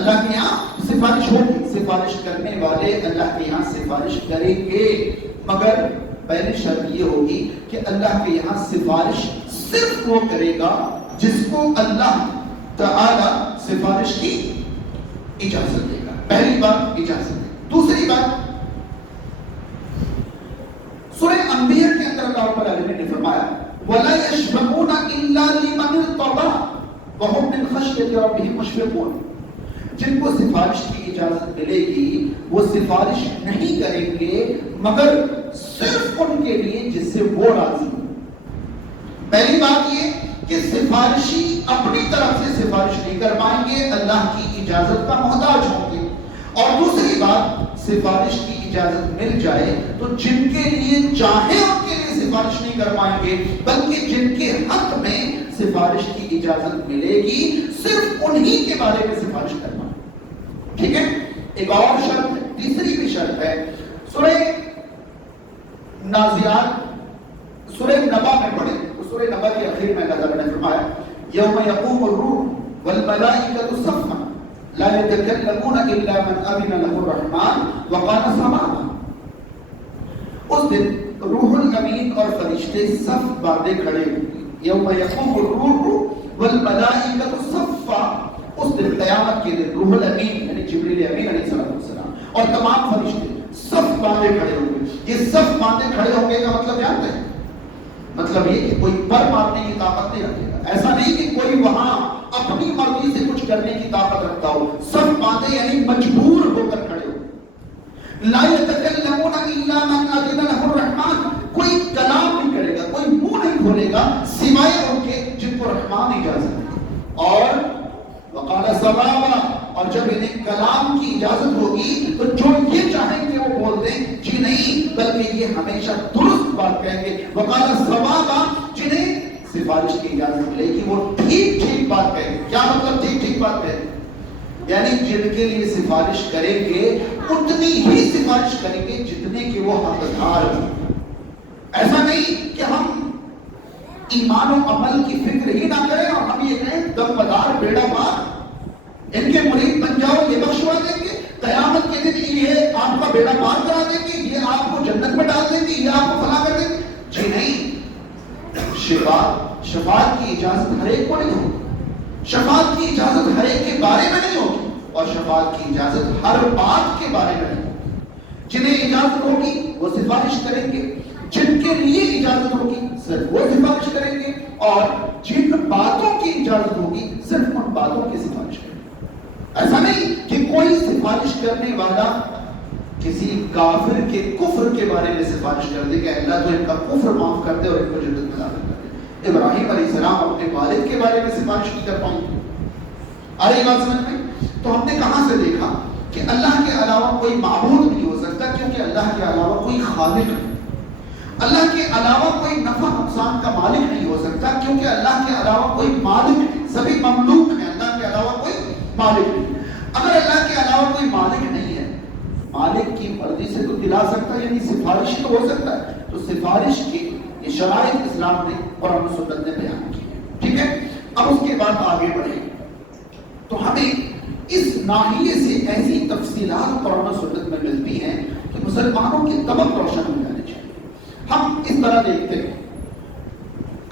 اللہ کے یہاں سفارش ہوگی، سفارش کرنے والے اللہ کے یہاں سفارش کریں گے، مگر پہلی شرط یہ ہوگی کہ اللہ کے یہاں سفارش صرف وہ کرے گا جس کو اللہ تعالی سفارش کی اجازت دے گا. پہلی بات اجازت دے. دوسری بات سورہ انبیاء کے اندر اللہ رب العالمین نے فرمایا وَلَا يَشْفَعُونَ إِلَّا لِمَنِ ارْتَضَىٰ وَهُمْ مِنْ خَشْيَةِ رَبِّهِمْ مُشْفِقُونَ. جن کو سفارش کی اجازت ملے گی وہ سفارش نہیں کریں گے مگر صرف ان کے لیے جس سے وہ راضی ہو. پہلی بات یہ کہ سفارشی اپنی طرف سے سفارش نہیں کر پائیں گے، اللہ کی اجازت کا محتاج ہوں گے. اور دوسری بات سفارش کی اجازت مل جائے تو جن کے لیے چاہے ان کے لیے سفارش نہیں کر پائیں گے، بلکہ جن کے حق میں سفارش کی اجازت ملے گی صرف انہی کے بارے میں سفارش کر پائیں. ٹھیک ہے؟ ایک اور شرط ہے، تیسری بھی شرط ہے. سورہ نازعات سورہ نبا میں پڑھیں. سورہ نبا کے اخیر میں اللہ تعالیٰ نے فرمایا یوم یقوم الروح والملائکۃ صفا لا يتكلمون الا من اذن له الرحمن وقال صوابا. اس دن روح الامین اور فرشتے صف باندھے کھڑے ہوں گے. یوم یقوم الروح والملائکۃ صفا. اس دن قیامت کے دن روح الامین یعنی جبریل امین علیہ السلام اور تمام فرشتے صف باندھے کھڑے ہوں گے. یہ صف باندھے کھڑے ہوں گے کا مطلب جانتے ہیں؟ مطلب یہ کہ کوئی پر مارنے کی طاقت نہیں رکھے گا. ایسا نہیں کہ کوئی وہاں اپنی مرضی سے کچھ کرنے کی طاقت رکھتا ہو. صف باندھے یعنی مجبور ہو کر کھڑے ہو. لا يتكلمون الا من اذن له الرحمن. کوئی کلام نہیں کرے گا، کوئی منہ نہیں کھولے گا سوائے ان کے جن کو رحمان اجازت دے. اور وقال صوابا. اور جب انہیں کلام کی اجازت ہوگی تو جو یہ چاہیں گے وہ بول دیں جی نہیں، بلکہ یہ ہمیشہ درست بات کہیں گے. وقال صوابا. جنہیں سفارش کی اجازت ملے گی وہ ٹھیک ٹھیک بات کہیں گے. کیا مطلب ٹھیک ٹھیک بات کہیں گے؟ یعنی جن کے لیے سفارش کریں گے اتنی ہی سفارش کریں گے جتنے کہ وہ حقدار ہیں. ایسا نہیں کہ ہم ایمان و عمل کی فکر ہی نہ کریں اور ہم یہ کہیں دم بدار بیڑا پار ان کے مرید بن جاؤ، یہ بخشوا دیں گے، قیامت کے دن یہ آپ کا بیڑا پار کرا دیں گے، یہ آپ کو جنت میں ڈال دیں گے، یہ آپ کو فلاں کر دیں گے. جی نہیں. شفاعت کی اجازت ہر ایک کو نہیں ہوگی. شفاعت کی اجازت ہر ایک کے بارے میں نہیں ہوگی اور شفاعت کی اجازت ہر بات کے بارے میں نہیں ہوگی. جنہیں اجازت ہوگی وہ سفارش کریں گے، جن کے لیے اجازت ہوگی صرف وہ سفارش کریں گے، اور جن باتوں کی اجازت ہوگی صرف ان باتوں کی سفارش کریں گے. ایسا نہیں کہ کوئی سفارش کرنے والا کسی کافر کے کفر کے بارے میں سفارش کر دے کہ اللہ تو ان کا کفر معاف کر دے اور ان کو جنت میں داخل کر دے. ابراہیم علیہ السلام اپنے والد کے بارے میں سفارش نہیں کر پائیں گے. آئی بات سمجھ میں؟ تو ہم نے کہاں سے دیکھا کہ اللہ کے علاوہ کوئی معبود نہیں ہو سکتا، کیونکہ اللہ کے علاوہ کوئی خالق نہیں. اللہ کے علاوہ کوئی نفع نقصان کا مالک نہیں ہو سکتا، کیونکہ اللہ کے علاوہ کوئی مالک نہیں. سبھی مملوک ہیں، اللہ کے علاوہ کوئی مالک نہیں. اگر اللہ کے علاوہ کوئی مالک نہیں ہے، مالک کی مرضی سے تو دلا سکتا ہے، یعنی سفارش تو ہو سکتا ہے. تو سفارش کی یہ شرائط اسلام نے اور ہم سنت نے بیان کی ہے. ٹھیک ہے؟ اب اس کے بعد آگے بڑھیں تو ہمیں اس ناحیے سے ایسی تفصیلات قرآن و سنت میں ملتی ہیں کہ مسلمانوں کی طبق روشن ہو جانی چاہیے. ہم اس طرح دیکھتے ہیں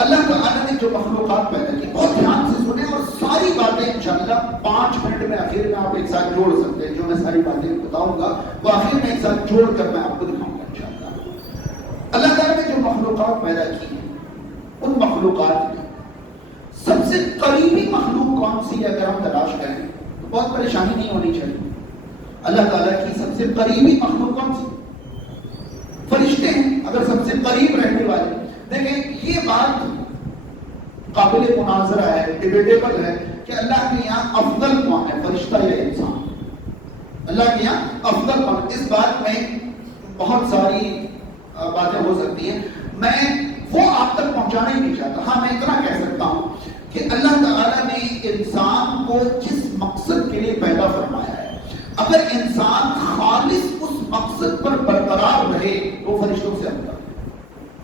اللہ تعالیٰ نے جو مخلوقات پیدا کی، بہت دھیان سے سنیں اور ساری باتیں انشاءاللہ 5 منٹ میں آخر میں آپ ایک ساتھ جوڑ سکتے ہیں. جو میں ساری باتیں بتاؤں گا وہ آخر میں ایک ساتھ جوڑ کر میں آپ کو دکھاؤں گا انشاءاللہ. اللہ تعالیٰ نے جو مخلوقات پیدا کی ہیں مخلوقات میں سب سے قریبی مخلوق کون سی ہے اگر ہم تلاش کریں تو بہت پریشانی نہیں ہونی چاہیے. اللہ تعالیٰ کی سب سے قریبی مخلوق کون سی؟ فرشتے ہیں. اگر سب سے قریب رہنے والے، دیکھیں یہ بات قابل مناظرہ ہے، ڈیبیٹیبل ہے کہ اللہ کے یہاں افضل کون ہے، فرشتہ یا انسان؟ اللہ کے یہاں افضل کون؟ اس بات میں بہت ساری باتیں ہو سکتی ہیں، میں وہ آپ تک پہنچانا ہی نہیں چاہتا. ہاں میں اتنا کہہ سکتا ہوں کہ اللہ تعالیٰ نے انسان کو جس مقصد کے لیے پیدا فرمایا ہے، اگر انسان خالص اس مقصد پر برقرار رہے وہ فرشتوں سے افضل ہے،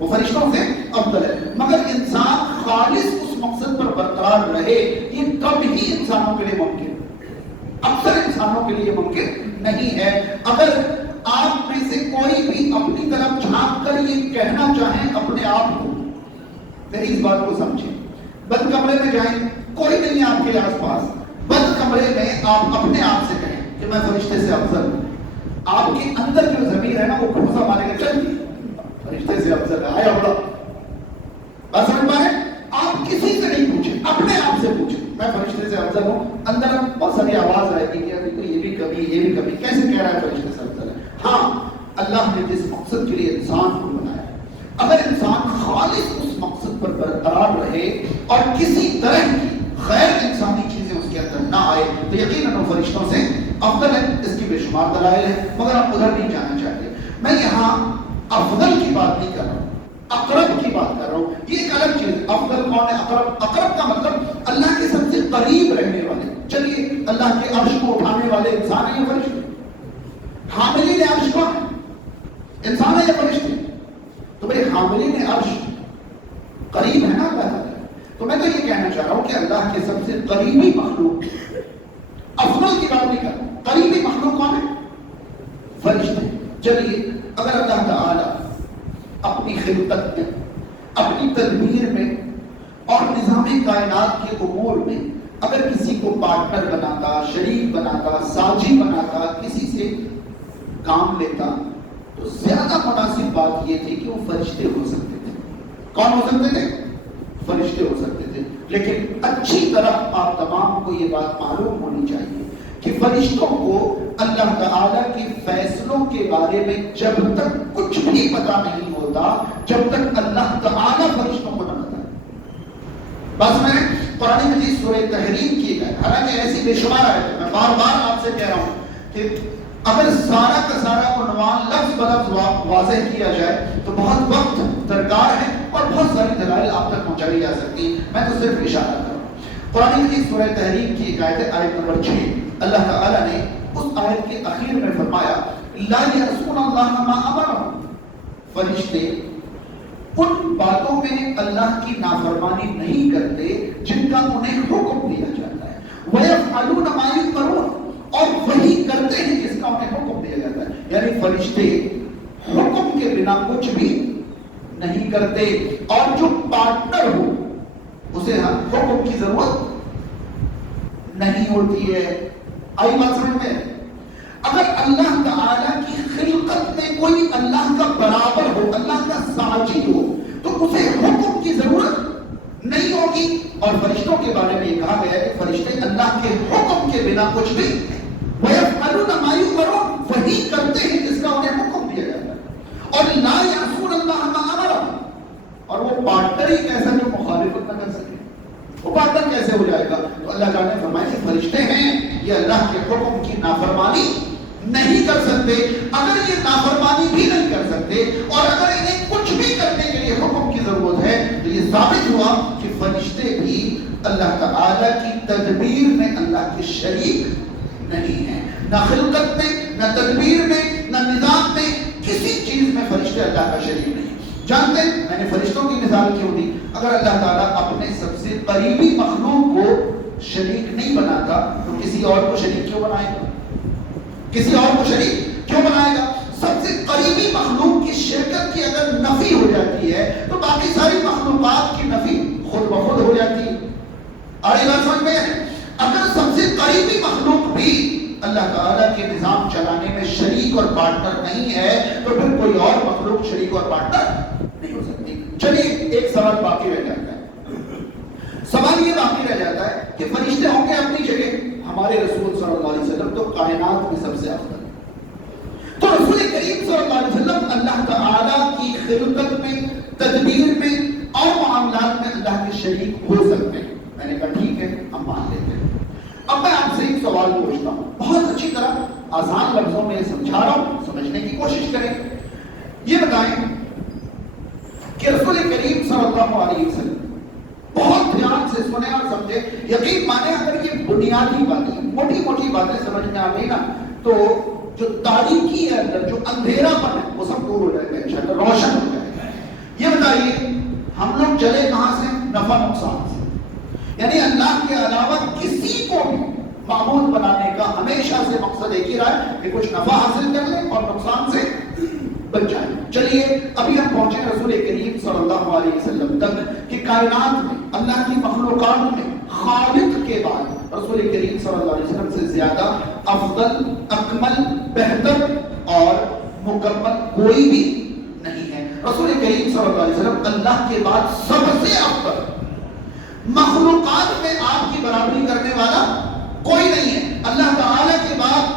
وہ فرشتوں سے افضل ہے. مگر انسان خالص اس مقصد پر برقرار رہے یہ کب ہی انسانوں کے لیے ممکن ہے، اکثر انسانوں کے لیے ممکن نہیں ہے. اگر آپ میں سے کوئی بھی اپنی طرف جھانک کر یہ کہنا چاہیں اپنے آپ کو، میری اس بات کو سمجھیں، بند کمرے میں جائیں، کوئی نہیں آپ کے آس پاس، بند کمرے میں آپ اپنے آپ سے کہیں کہ میں فرشتے سے افضل ہوں، آپ کے اندر جو ضمیر ہے نا وہ گھوسا مارے گا، چل فرشتے سے افضل ہے، آیا بڑا بس سمجھ پائے. آپ کسی سے نہیں پوچھیں، اپنے آپ سے پوچھیں میں فرشتے سے افضل ہوں. اندر بہت ساری آواز آئے گی کہ ابھی تو یہ بھی کبھی کیسے کہہ رہا ہے فرشتے سے افضل ہے. ہاں اللہ نے جس مقصد کے لیے انسان کو بنایا، اگر انسان خالص اس مقصد پر برقرار رہے اور کسی طرح کی غیر انسانی چیزیں اس کے اندر نہ آئے تو یقیناً وہ فرشتوں سے افضل ہے. اس کی بے شمار دلائل ہیں مگر ہم ادھر نہیں جانا چاہتے. میں یہاں افضل کی بات نہیں کر رہا ہوں، اقرب کی بات کر رہا ہوں. یہ ایک الگ چیز. افضل کون ہے؟ اقرب. اقرب کا مطلب اللہ کے سب سے قریب رہنے والے. چلیے اللہ کے عرش کو اٹھانے والے انسان ہیں یا فرشتے؟ حاملین عرش کون ہے؟ انسان ہے یا فرشتے؟ تو بھائی حاملین عرش قریب ہے نا اللہ تعالیٰ. تو میں تو یہ کہنا چاہ رہا ہوں کہ اللہ کے سب سے قریبی مخلوق، افضل کی بات نہیں کر رہا ہوں، قریبی مخلوق کون ہے؟ فرشتے. چلیے اگر اللہ تعالیٰ اپنی خلقت میں، اپنی تدبیر میں اور نظام کائنات کے امور میں اگر کسی کو پارٹنر بناتا، شریک بناتا، ساجی بناتا، کسی سے کام لیتا تو زیادہ مناسب بات یہ تھی کہ وہ فرشتے ہو سکتے تھے. کون ہو سکتے تھے؟ فرشتے ہو سکتے تھے. لیکن اچھی طرح آپ تمام کو یہ بات معلوم ہونی چاہیے کہ فرشتوں کو اللہ تعالیٰ کے فیصلوں کے بارے میں جب تک کچھ بھی پتا نہیں ہوتا، جب تک اللہ تعالیٰ فرشتوں کو نہ بتائے. بس میں قرآن مجید سورہ تحریم کی ہے، حالانکہ ایسی بے شمار آئے تھے. میں بار بار آپ سے کہہ رہا ہوں کہ اگر سارا کا سارا عنوان لفظ بلفظ واضح کیا جائے تو بہت وقت درکار ہے اور بہت ساری دلائل آپ تک پہنچائی جا سکتی. میں تو صرف اشارہ کر رہا ہوں. قرآن مجید سورہ تحریم کی ایک آیت ہے، آیت نمبر 6. اللہ تعالیٰ نے اس آیت کے اخیر میں فرمایا لا یعصون اللہ ما امرهم. فرشتے ان باتوں میں اللہ کی نافرمانی نہیں کرتے جن کا انہیں حکم دیا جاتا ہے. وَيَفْعَلُونَ مَا يُؤْمَرُونَ. اور وہی کرتے ہیں جس کا انہیں حکم دیا جاتا ہے. یعنی فرشتے حکم کے بنا کچھ بھی نہیں کرتے. اور جو پارٹنر ہو اسے حکم کی ضرورت نہیں ہوتی ہے. آئی بات سمجھ میں؟ اگر اللہ تعالیٰ کی خلقت میں کوئی اللہ کا برابر ہو، اللہ کا ساجی ہو، تو اسے حکم کی ضرورت نہیں ہوگی. اور فرشتوں کے بارے میں یہ کہا گیا ہے کہ فرشتے اللہ کے حکم کے بنا کچھ بھی وَيَفْعَلُونَ مَا يُؤْمَرُونَ. وہی کرتے ہیں جس کا انہیں حکم دیا جاتا ہے. اور لَا يَعْصُونَ اللَّهَ مَا أَمَرَهُمْ. اور وہ پارٹنر ہی کیسا جو مخالفت نہ کر سکے، وہ پارٹنر کیسے ہو جائے گا؟ تو اللہ تعالیٰ نے فرمایا کہ فرشتے ہیں یہ اللہ کے حکم کی نافرمانی نہیں کر سکتے. اگر یہ نافرمانی بھی نہیں کر سکتے اور اگر انہیں کچھ بھی کرنے کے لیے حکم کی ضرورت ہے تو یہ ثابت ہوا کہ فرشتے بھی اللہ تعالیٰ کی تدبیر میں اللہ کے شریک نہیں ہیں. نہ خلقت میں، نہ تدبیر میں، نہ نظام میں، کسی چیز میں فرشتے اللہ کا شریک نہیں. جانتے ہیں میں نے فرشتوں کی مثال کیوں دی؟ اگر اللہ تعالیٰ اپنے سب سے قریبی مخلوق کو شریک نہیں بناتا تو کسی اور کو شریک کیوں بنائے گا؟ کسی اور کو شریک کیوں بنائے گا؟ سب سے قریبی مخلوق کی شرکت کی اگر نفی ہو جاتی ہے تو باقی ساری مخلوقات کی نفی خود بخود ہو جاتی ہے. آئی بات سمجھ میں؟ اگر سب سے قریبی مخلوق بھی اللہ تعالیٰ کے نظام چلانے میں شریک اور پارٹنر نہیں ہے تو پھر کوئی اور مخلوق شریک اور پارٹنر نہیں ہو سکتی. چلیے ایک سوال باقی رہ جاتا ہے. باقی رہ جاتا ہے کہ فرشتے ہوں گے اپنی جگہ، ہمارے رسول صلی اللہ علیہ وسلم تو کائنات میں سب سے افضل. تو رسول کریم صلی اللہ علیہ وسلم اللہ تعالیٰ کی خلقت میں، تدبیر میں اور معاملات میں اللہ کے شریک ہو سکتے ہیں. میں نے کہا ٹھیک ہے، ہم مان لیتے ہیں. اب میں آپ سے ایک سوال پوچھتا ہوں، بہت اچھی طرح آسان لفظوں میں سمجھا رہا ہوں، سمجھنے کی کوشش کریں. یہ بتائیں کہ رسول کریم صلی اللہ علیہ وسلم، بہت دھیان سے سنیں اور سمجھیں، یقین مانیں اگر یہ بنیادی باتیں، موٹی موٹی باتیں سمجھ میں آ گئی نا تو جو تاریکی ہے اندر، جو اندھیرا پن ہے، وہ سب دور ہو جائے گا انشاءاللہ، روشن ہو جائے گا. یہ بتائیے ہم لوگ چلے کہاں سے؟ نفع نقصان سے. یعنی اللہ کے علاوہ کسی کو بھی معبود بنانے کا ہمیشہ سے مقصد ایک ہی رہا ہے کہ کچھ نفع حاصل کر لیں اور نقصان سے بچ جائیں. چلیے ابھی ہم پہنچے رسول کریم صلی اللہ علیہ وسلم تک کہ کائنات میں، اللہ کی مخلوقات میں خالق کے بعد رسول کریم صلی اللہ علیہ وسلم سے زیادہ افضل، اکمل، بہتر اور مکمل کوئی بھی نہیں ہے. رسول کریم صلی اللہ علیہ وسلم اللہ کے بعد سب سے افضل، مخلوقات میں آپ کی برابری کرنے والا کوئی نہیں ہے. اللہ تعالی کے بعد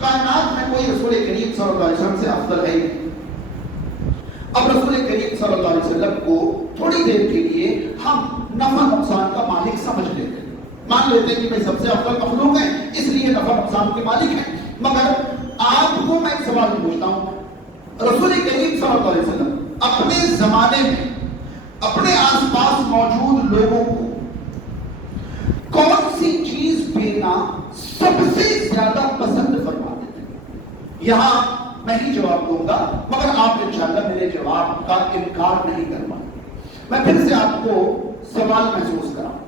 کائنات میں کوئی رسول کریم صلی اللہ علیہ وسلم سے افضل ہے. اب رسول کریم صلی اللہ علیہ وسلم کو تھوڑی دیر کے لیے ہم نفع نقصان کا مالک سمجھ لیتے ہیں، مان لیتے ہیں کہ بھائی سب سے افضل مخلوق ہے اس لیے نفع نقصان کے مالک ہیں. مگر آپ کو میں ایک سوال پوچھتا ہوں، رسول کریم صلی اللہ علیہ وسلم اپنے زمانے میں اپنے آس پاس موجود لوگوں کو کون سی چیز دینا سب سے زیادہ پسند فرماتے تھے؟ یہاں میں ہی جواب دوں گا مگر آپ انشاءاللہ میرے جواب کا انکار نہیں کر پائیں. میں پھر سے آپ کو سوال محسوس کراؤں.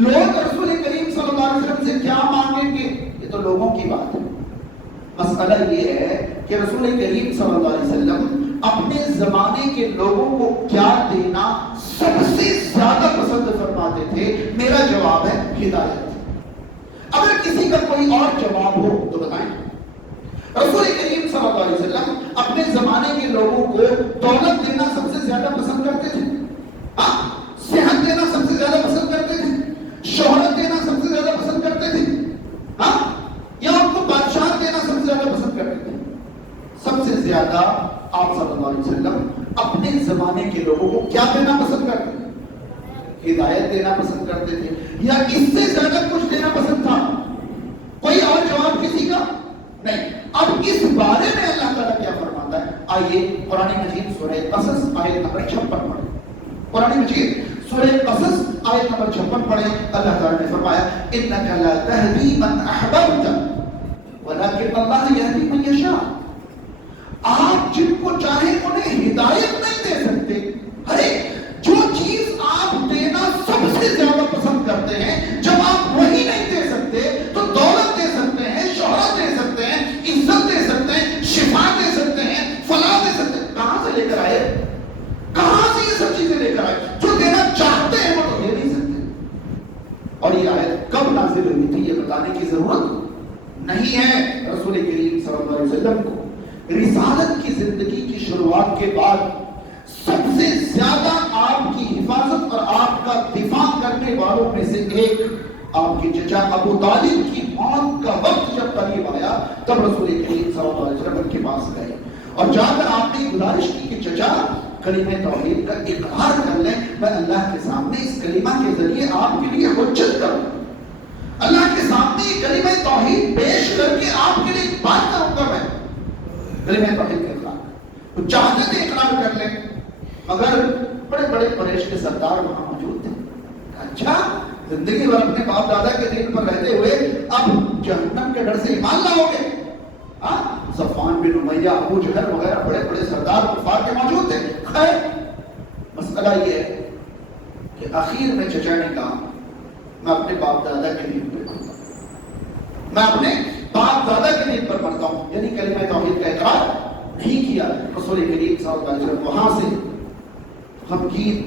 لوگ رسول کریم صلی اللہ علیہ وسلم سے کیا مانگیں گے یہ تو لوگوں کی بات ہے. مسئلہ یہ ہے کہ رسول کریم صلی اللہ علیہ وسلم اپنے زمانے کے لوگوں کو کیا دینا سب سے زیادہ پسند فرماتے تھے. میرا جواب ہے ہدایت. اگر کسی کا کوئی اور جواب ہو تو بتائیں. رسول کریم صلی اللہ علیہ وسلم اپنے زمانے کے لوگوں کو دولت دینا سب سے زیادہ پسند کرتے تھے، صحت دینا سب سے زیادہ پسند کرتے تھے، شہرت دینا سب سے زیادہ پسند کرتے تھے، یا ان کو بادشاہ دینا سب سے زیادہ پسند کرتے تھے؟ سب سے زیادہ آپ صلی اللہ علیہ وسلم اپنے زمانے کے لوگوں کو کیا دینا پسند کرتے تھے؟ ہدایت دینا پسند کرتے تھے یا اس سے زیادہ کچھ دینا پسند تھا؟ کوئی اور جواب کسی کا نہیں. اب اس بارے میں اللہ تعالیٰ کیا فرماتا ہے؟ آئیے قرآن مجید سورہ قصص آیت نمبر 56 پڑھیں. قرآن مجید سورہ قصص آیت نمبر 56 پڑھیں. اللہ تعالیٰ نے فرمایا انک لا تہدی من احببت ولکن اللہ یہدی من یشاء. آپ جن کو چاہیں انہیں ہدایت نہیں دے سکتے. ارے جو چیز آپ دینا سب سے زیادہ پسند کرتے ہیں جب آپ وہی نہیں دے سکتے تو دولت دے سکتے ہیں، شہرت دے سکتے ہیں، عزت دے سکتے ہیں، شفا دے سکتے ہیں، فلاح دے سکتے ہیں. کہاں سے لے کر آئے؟ کہاں سے یہ سب چیزیں لے کر آئے؟ جو دینا چاہتے ہیں وہ تو دے نہیں سکتے. اور یہ آیت کب نازل ہوئی تھی یہ بتانے کی ضرورت نہیں ہے. رسول کریم صلی اللہ علیہ وسلم کو رسالت کی زندگی کی شروعات کے بعد سب سے زیادہ آپ کی حفاظت اور آپ کا دفاع کرنے والوں میں سے ایک آپ کے چچا ابو طالب کی موت کا وقت جب قریب آیا تب رسول کریم صلی اللہ علیہ وسلم کے پاس گئے اور جا کر آپ نے گزارش کی کہ چچا کلمہ توحید کا اقرار کر لیں، میں اللہ کے سامنے اس کلمہ کے ذریعے آپ کے لیے حجت کروں، اللہ کے سامنے کلمہ توحید پیش کر کے آپ کے لیے بات کروں گا. میں کلمہ توحید کے خلاف وہ چاہتے تھے اقرار کر لیں مگر بڑے بڑے قریش کے سردار وہاں موجود تھے. اچھا زندگی بھر اپنے باپ دادا کے دین پر رہتے ہوئے اب جہنم کے ڈر سے ایمان لاؤ گے؟ صفوان بن امیہ، ابو جہل وغیرہ بڑے بڑے سردار کفار کے موجود تھے. خیر مسئلہ یہ ہے کہ آخر میں چچا نے کہا میں اپنے باپ دادا کے دین پر پڑھتا ہوں، میں اپنے باپ دادا کے دین پر پڑھتا ہوں، یعنی کلمہ توحید کا اقرار نہیں کیا. رسول کریم صلی اللہ علیہ وسلم وہاں سے غمگین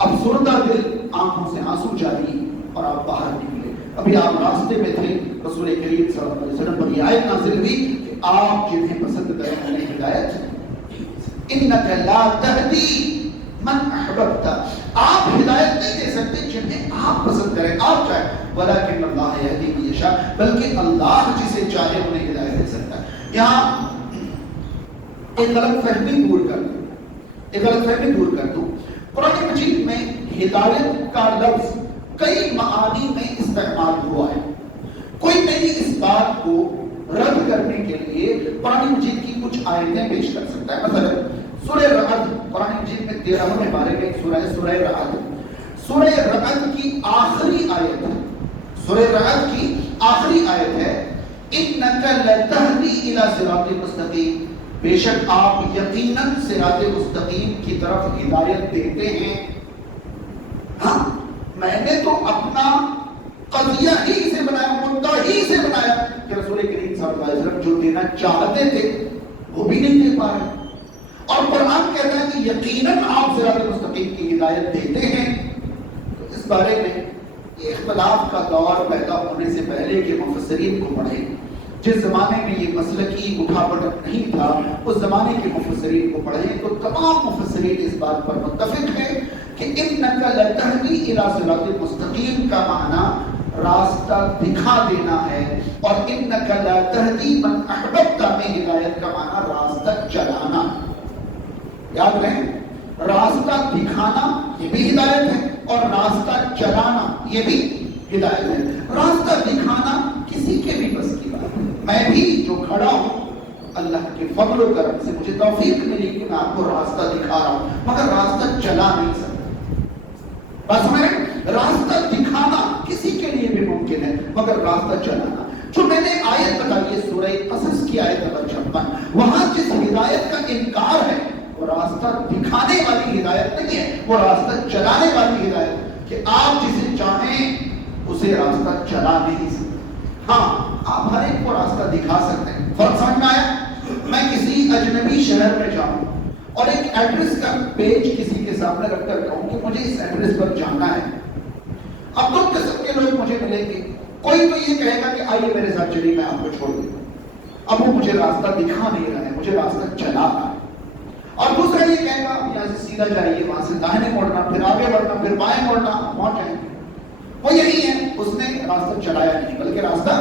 افسردہ دل، آنکھوں سے آنسو جاری اور آپ باہر نکلے. ابھی آپ راستے میں تھے، رسول کریم صلی اللہ علیہ وسلم پر یہ آیت نازل ہوئی کہ آپ جنہیں پسند کریں انہیں ہدایت. انک لا تہدی من احببت، آپ ہدایت نہیں دے سکتے جنہیں چاہیے آپ پسند کریں، آپ چاہیں، ولیکن اللہ یہدی من یشاء، بلکہ اللہ جسے چاہے انہیں ہدایت دے سکتا ہے۔ یہاں ایک غلط فہمی دور کر دوں، قرآن مجید میں ہدایت کا لفظ کئی معانی میں استعمال ہوا ہے۔ کوئی نہیں اس بات کو رد کرنے کے لیے قرآن مجید کی کچھ آیتیں پیش کر سکتا ہے۔ مثلا سورہ رعد، قرآن مجید میں 13 بارے میں سورہ رعد، سورہ رعد کی آخری آیت ہے، سورہ رعد کی آخری آیت ہے انک لتہدی الی صراط مستقیم، بے شک آپ یقیناً صراط مستقیم کی طرف ہدایت دیتے ہیں۔ ہاں میں نے تو اپنا قضیہ ہی سے بنایا، مدعا ہی سے بنایا کہ رسول کریم صلی اللہ علیہ وسلم جو دینا چاہتے تھے وہ بھی نہیں دے پا رہے، اور قرآن کہتا ہے کہ یقیناً آپ صراط مستقیم کی ہدایت دیتے ہیں۔ تو اس بارے میں اختلاف کا دور پیدا ہونے سے پہلے کے مفسرین کو پڑھیں، جس زمانے میں یہ مسلکی اٹھا پٹک نہیں تھا اس زمانے کے مفسرین کو پڑھیں تو تمام مفسرین اس بات پر متفق ہیں کہ انک لتہدی الی صراط مستقیم کا معنی راستہ دکھا دینا ہے، اور انک لا تہدی من احببت میں ہدایت کا معنی راستہ چلانا۔ یاد رہے، راستہ دکھانا یہ بھی ہدایت ہے اور راستہ چلانا یہ بھی ہدایت ہے۔ راستہ دکھانا کسی کے بھی بس کی بات ہے، میں بھی جو کھڑا ہوں اللہ کے فضل و کرم سے مجھے توفیق ملی کہ میں آپ کو راستہ دکھا رہا ہوں، مگر راستہ چلا نہیں سکتا۔ بس میں راستہ دکھانا کسی کے لیے بھی ممکن ہے مگر راستہ چلانا، جو میں نے آیت بتائی ہے سورہ قصص کی آیت نمبر 56، وہاں جس ہدایت کا انکار ہے وہ راستہ دکھانے والی ہدایت نہیں ہے، وہ راستہ چلانے والی ہدایت، کہ آپ جسے چاہیں اسے راستہ چلا نہیں سکتے۔ ہاں آپ ہر ایک کو راستہ دکھا سکتے ہیں۔ فرق سمجھ میں آیا؟ میں کسی اجنبی شہر میں جاؤں اور ایک ایڈریس کا پیج کسی کے سامنے رکھ کر کہوں کہ مجھے اس ایڈریس پر جانا ہے، اب دو قسم کے لوگ مجھے ملیں گے، کوئی تو یہ کہے گا کہ آئیے میرے ساتھ چلیے میں آپ کو چھوڑ دوں، اب وہ مجھے راستہ دکھا نہیں رہا ہے، مجھے راستہ چلا رہا ہے، اور دوسرا یہ کہے گا یہاں سے سیدھا جائیے، وہاں سے داہنے موڑنا، پھر آگے بڑھنا، پھر بائیں موڑنا، پہنچ جائیں گے۔ وہ یہی ہے، اس نے راستہ چلایا نہیں بلکہ راستہ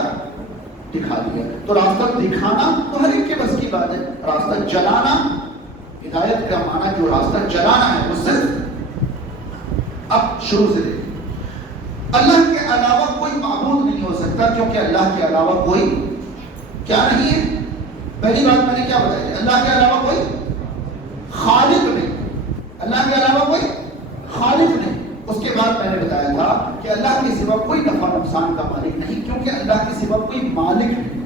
دکھا دیا۔ تو راستہ دکھانا تو ہر ایک کے بس کی بات ہے، راستہ چلانا ہدایت کا معنی جو راستہ چلانا ہے وہ صرف اب شروع سے دیکھیں، اللہ کے علاوہ کوئی معبود نہیں ہو سکتا، کیونکہ اللہ کے علاوہ کوئی کیا نہیں ہے۔ پہلی بات میں نے کیا بتایا، اللہ کے علاوہ کوئی خالق نہیں، اللہ کے علاوہ کوئی خالق نہیں۔ اس کے بعد میں نے بتایا تھا کہ اللہ کے سوا کوئی نفع نقصان کا مالک نہیں، کیونکہ اللہ کے سوا کوئی مالک نہیں،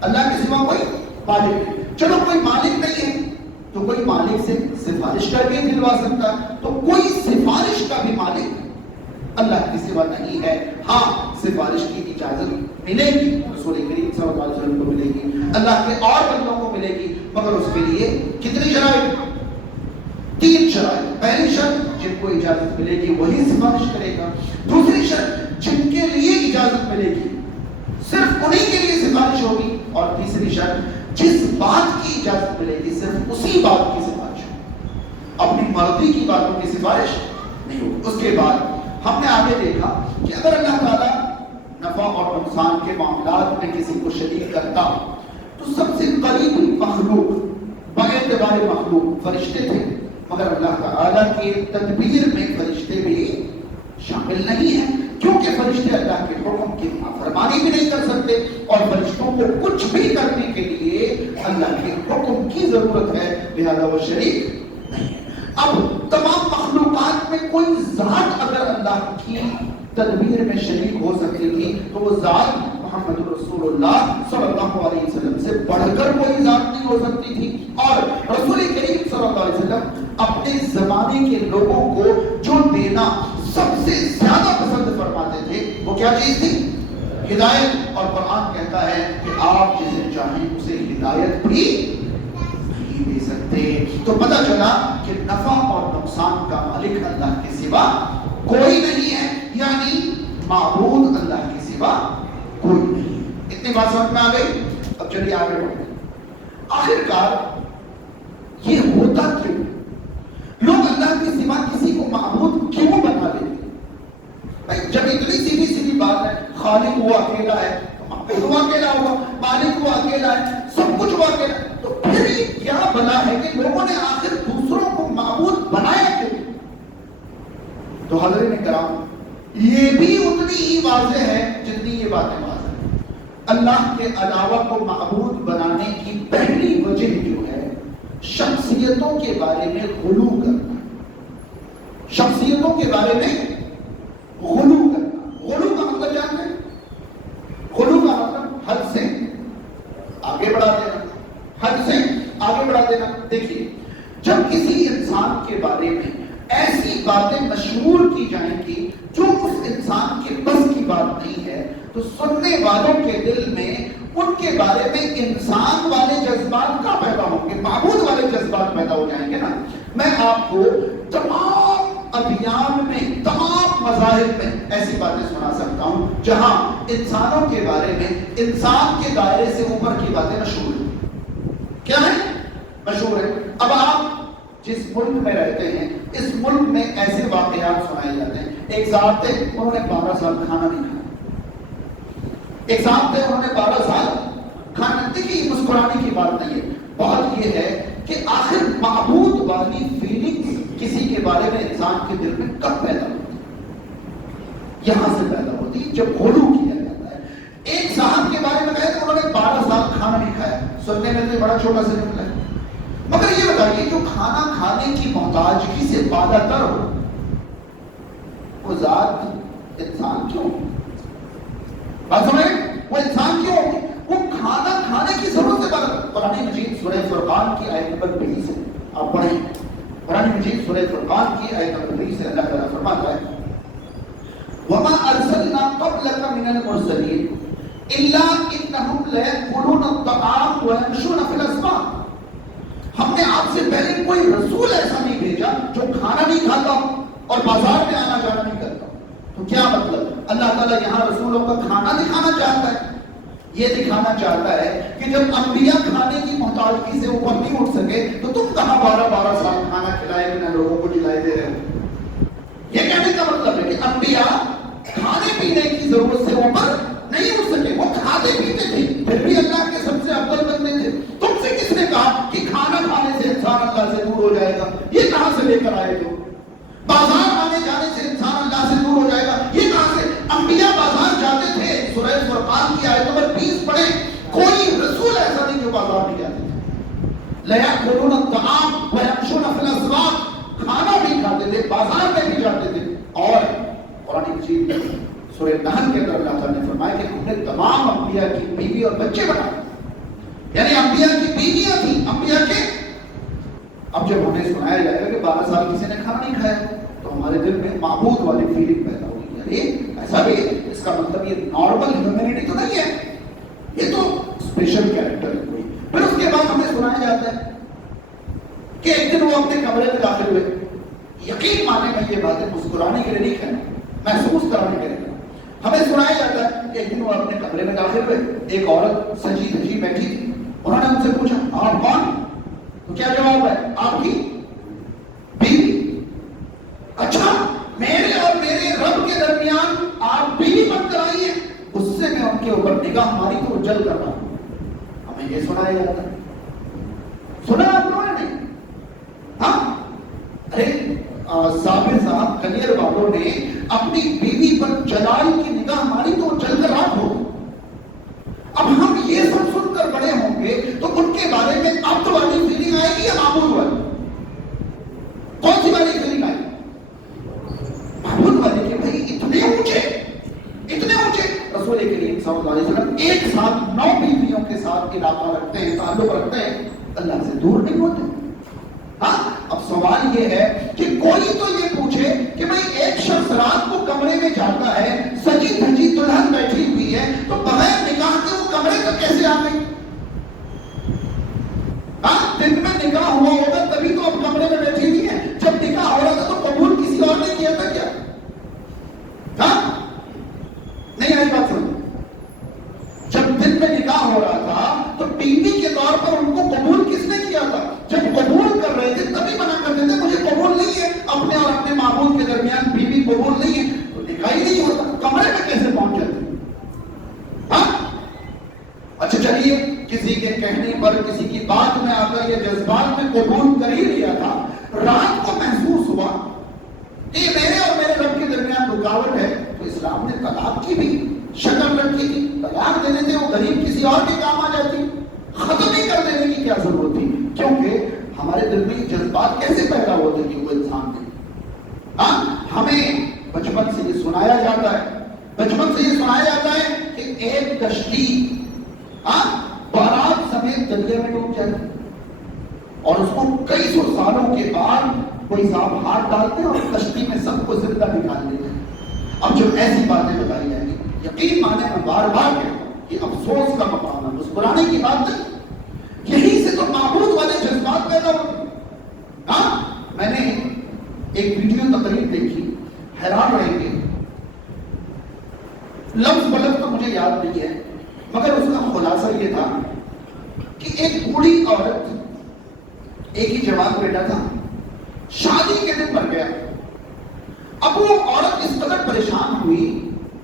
اللہ کے سوا کوئی مالک نہیں۔ چلو کوئی مالک نہیں ہے تو کوئی مالک سے سفارش کر کے دلوا سکتا، تو کوئی سفارش کا بھی مالک اللہ کے سوا نہیں ہے۔ ہاں سفارش کی اجازت ملے گی، رسول کریم صلی اللہ علیہ وسلم کو ملے گی، اللہ کے اور بندوں کو ملے گی، مگر اس کے لیے کتنی شرائط؟ 3 شرائط۔ پہلی شرط جن کو اجازت ملے گی وہی سفارش کرے گا، دوسری شرط جن کے لیے اجازت ملے گی صرف انہی کے لیے سفارش ہوگی، اور تیسری شرط جس بات کی اجازت ملے گی صرف اسی بات کی سفارش ہوگی، اپنی مرضی کی باتوں کی سفارش نہیں ہوگی۔ اس کے بعد ہم نے آگے دیکھا کہ اگر اللہ تعالیٰ نفع اور نقصان کے معاملات میں کسی کو شریک کرتا تو سب سے قریبی مخلوق باعتبار مخلوق فرشتے تھے، مگر اللہ تعالیٰ کی تدبیر میں فرشتے بھی شامل نہیں ہیں، کیونکہ فرشتے اللہ کے حکم کی نافرمانی بھی نہیں کر سکتے، اور فرشتوں کو کچھ بھی کرنے کے لیے اللہ کے حکم کی ضرورت ہے، لہذا وہ شریک نہیں ہے۔ اب تمام مخلوقات میں کوئی ذات اگر اللہ کی تدبیر میں شریک ہو سکتی تھی تو وہ ذات محمد رسول اللہ صلی اللہ علیہ وسلم سے بڑھ کر کوئی ذات نہیں ہو سکتی تھی، اور رسول کریم صلی اللہ علیہ وسلم اپنے زمانے کے لوگوں کو جو دینا سب سے زیادہ پسند فرماتے تھے وہ کیا چیز تھی؟ ہدایت۔ اور قرآن کہتا ہے کہ آپ جسے چاہیں اسے ہدایت بھی نہیں دے سکتے۔ تو پتہ چلا کہ نفع اور نقصان کا مالک اللہ کے سوا کوئی نہیں ہے، یعنی معبود اللہ کے سوا کوئی نہیں ہے۔ اتنی بات سمجھ میں آ گئی؟ اب چلیے آگے بڑھتے ہیں۔ آخرکار یہ ہوتا کیوں؟ لوگ اللہ کے سوا کسی کو معبود کیوں بنا لیتے؟ میں خالق وہ اکیلا ہے تو وہ اکیلا ہوگا، مالک وہ اکیلا ہے، سب کچھ وہ اکیلا ہے، تو پھر کیا بنا ہے کہ لوگوں نے آخر دوسروں کو معبود بنایا کیوں؟ تو حضرین کرام یہ بھی اتنی ہی واضح ہے جتنی یہ باتیں واضح ہیں۔ اللہ کے علاوہ کو معبود بنانے کی پہلی وجہ جو ہے شخصیتوں کے بارے میں غلو کرنا، شخصیتوں کے بارے میں غلو کرنا۔ غلو کا مطلب جانتے ہیں؟ غلو کا مطلب حد سے آگے بڑھا دینا، حد سے آگے بڑھا دینا۔ دیکھیے جب کسی انسان کے بارے میں ایسی باتیں مشہور کی جائیں گی جو اس انسان کے بس کی بات نہیں ہے تو سننے والوں کے دل میں ان کے بارے میں انسان والے جذبات کا پیدا ہوں گے، معبود والے جذبات پیدا ہو جائیں گے نا۔ میں آپ کو تمام ادیان میں، تمام مذاہب میں ایسی باتیں سنا سکتا ہوں جہاں انسانوں کے بارے میں انسان کے دائرے سے اوپر کی باتیں مشہور ہیں۔ کیا ہے؟ مشہور ہے۔ اب آپ جس ملک میں رہتے ہیں اس ملک میں ایسے واقعات سنائے جاتے ہیں۔ ایک صاحب تھے، انہوں نے 12 سال کھانا نہیں کھایا۔ ایک صاحب تھے، انہوں نے 12 سال کھانا، دیکھیے مسکرانے کی بات نہیں ہے، بات یہ ہے کہ آخر معبود والی فیلنگ کسی کے بارے میں انسان کے دل میں کب پیدا ہوتی ہے؟ یہاں سے پیدا ہوتی ہے جب غلو کیا جاتا ہے۔ ایک صاحب کے بارے میں کہا کہ انہوں نے 12 سال کھانا نہیں کھایا، سننے میں تو بڑا چھوٹا سا جملہ ہے، مگر یہ بتائیے جو کھانا کھانے کی محتاجگی سے بالا تر ہو وہ ذات انسان کیوں؟ بات سمجھیں؟ وہ انسان کیوں ہوگی؟ وہ کھانا کھانے کی ضرورت سے بالا تر۔ قرآن مجید سورہ فرقان کی آیت نمبر 20 ہے، آپ پڑھیں قرآن مجید سورہ فرقان کی آیت نمبر 20 سے اللہ تعالیٰ فرماتا ہے وَمَا أَرْسَلْنَا قَبْلَكَ مِنَ الْمُرْسَلِينَ إِلَّا إِنَّهُمْ لَيَأْكُلُونَ الطَّعَامَ وَيَمْشُونَ فِي الْأَسْوَاقِ۔ ہم نے آپ سے پہلے کوئی رسول ایسا نہیں بھیجا جو کھانا نہیں کھاتا اور بازار میں آنا جانا نہیں کرتا۔ تو کیا مطلب؟ اللہ تعالیٰ یہاں رسولوں کا کھانا دکھانا چاہتا ہے، یہ دکھانا چاہتا ہے کہ جب انبیاء کھانے کی محتاجگی سے اوپر نہیں اٹھ سکے تو تم کہاں 12 سال کھانا کھلائے بنا لوگوں کو جلائے دے رہے ہو۔ یہ کہنے کا مطلب ہے کہ انبیاء کھانے پینے کی ضرورت سے اوپر نہیں اٹھ سکے، وہ کھاتے پیتے تھے پھر بھی اللہ کے سب سے افضل بندے تھے۔ تم سے کس نے کہا کہ کھانا کھانے سے انسان اللہ سے دور ہو جائے گا؟ یہ کہاں سے لے کر آئے تو؟ بازار آنے جانے سے انسان اللہ سے دور ہو جائے گا، یہ کہاں سے؟ انبیاء بازار جاتے تھے، سورہ فرقان کی آیت نمبر 20 پڑھیں، کوئی رسول ایسا نہیں جو بازار نہیں جاتے تھے۔ لَيَأْكُلُونَ الطَّعَامَ وَيَمْشُونَ فِي الْأَسْوَاقِ، کھانا بھی کھاتے تھے، بازار میں بھی جاتے تھے۔ اور قرآن مجید میں سورہ نحل کے اندر اللہ تعالیٰ نے فرمایا کہ ہم نے تمام انبیاء کی بیوی اور بچے بنائے، یعنی انبیاء کی بیویاں تھیں، انبیاء کے۔ اب جب ہمیں سنایا جائے گا کہ 12 سال کسی نے کھانا نہیں کھایا تو ہمارے دل میں معبود والی فیلنگ پیدا ہوگی، یعنی ایسا بھی ہے، اس کا مطلب یہ نارمل ہیومینٹی تو نہیں ہے، یہ تو اسپیشل کیریکٹر ہے کوئی۔ پھر اس کے بعد ہمیں سنایا جاتا ہے کہ ایک دن وہ اپنے کمرے میں داخل ہوئے، یقین مانے میں یہ باتیں مسکرانے کے لیے نہیں کہنا، محسوس کرانے کے لیے ہمیں سنایا جاتا ہے کہ ایک دن وہ اپنے کمرے میں داخل ہوئے، ایک عورت سجی دھجی بیٹھی تھی، انہوں نے ان سے پوچھا آپ کون؟ تو کیا جواب ہے؟ آپ کی بیوی۔ اچھا، میرے اور میرے رب کے درمیان آپ بیوی بن کر آئی ہیں؟ اس سے میں ان کے اوپر نگاہ ماری تو وہ جل کر رہا ہوں۔ ہمیں یہ سنایا جاتا ہے، سنا آپ لوگوں نے؟ ہاں، ارے صابر صاحب کلیر والوں نے اپنی بیوی پر جلال کی نگاہ ماری تو وہ جل کر راکھ ہو۔ اب ہم یہ سب سن کر بڑے ہوں گے تو ان کے بارے میں عبد والی فیلنگ آئے گی یا معبود والی؟ کون سی والی فیلنگ آئے گی؟ معبود والی کہ بھائی اتنے اونچے رسول کریم صلی اللہ علیہ وسلم ایک ساتھ 9 بیویوں کے ساتھ علاقہ رکھتے ہیں، تعلق رکھتے ہیں، اللہ سے دور نہیں ہوتے۔ ہاں، اب سوال یہ ہے کہ کوئی تو یہ پوچھے کہ بھائی ایک شخص رات کو کمرے میں جاتا ہے، سجی دھجی دلہن بیٹھی ہوئی ہے، تو بغیر نکاح کے وہ کمرے تک کیسے آ گئی؟ ہاں، دن میں نکاح ہوا ہوگا تبھی تو اب کمرے میں بیٹھی ہوئی ہے، جب نکاح ہو رہا تھا تو قبول کسی اور نے کیا تھا کیا؟ ہاں، نہیں آئی بات سمجھ؟ جب دن میں نکاح ہو رہا تھا تو بیوی کے طور پر ان کو قبول کس نے کیا تھا؟ جب قبول کر رہے تھے تبھی منع کرتے تھے مجھے قبول نہیں ہے، اپنے اور اپنے معبود کے درمیان بیوی قبول نہیں ہے، تو نکاح ہی نہیں ہوتا، کمرے میں کیسے پہنچ جاتے؟ قبول کر ہی لیا تھا، رات کو محسوس ہوا کہ یہ میرے اور میرے رب کے درمیان رکاوٹ ہے، تو اسلام نے طلاق کی بھی شکل رکھی تھی، طلاق دے دیتے وہ غریب کسی اور کے کام آ جاتی، ختم ہی کر دینے کی کیا ضرورت تھی؟ کیونکہ ہمارے دل میں جذبات کیسے پیدا ہوتے کہ وہ انسان نے ہمیں بچپن سے یہ سنایا جاتا ہے، بچپن سے یہ سنایا جاتا ہے کہ ایک کشتی بارات سمیت دریا میں ڈوب جاتی اور اس کو کئی سو سالوں کے بعد کوئی صاحب ہاتھ ڈالتے ہیں اور کشتی میں سب کو زندہ نکال دیتے ہیں۔ اب جب ایسی باتیں بتائی جائیں گی، یقین مانے میں بار بار کہتا ہوں، یہ افسوس کا مقام ہے، مسکرانے کی بات نہیں، یہیں سے تو معبود والے جذبات پیدا ہوتے ہیں۔ میں نے ایک ویڈیو تقریر دیکھی، حیران رہیں گے، لفظ بلفظ تو مجھے یاد نہیں ہے، مگر اس کا خلاصہ یہ تھا کہ ایک بوڑھی عورت، ایک ہی جوان بیٹا تھا، شادی کے دن مر گیا۔ اب وہ عورت اس قدر پریشان ہوئی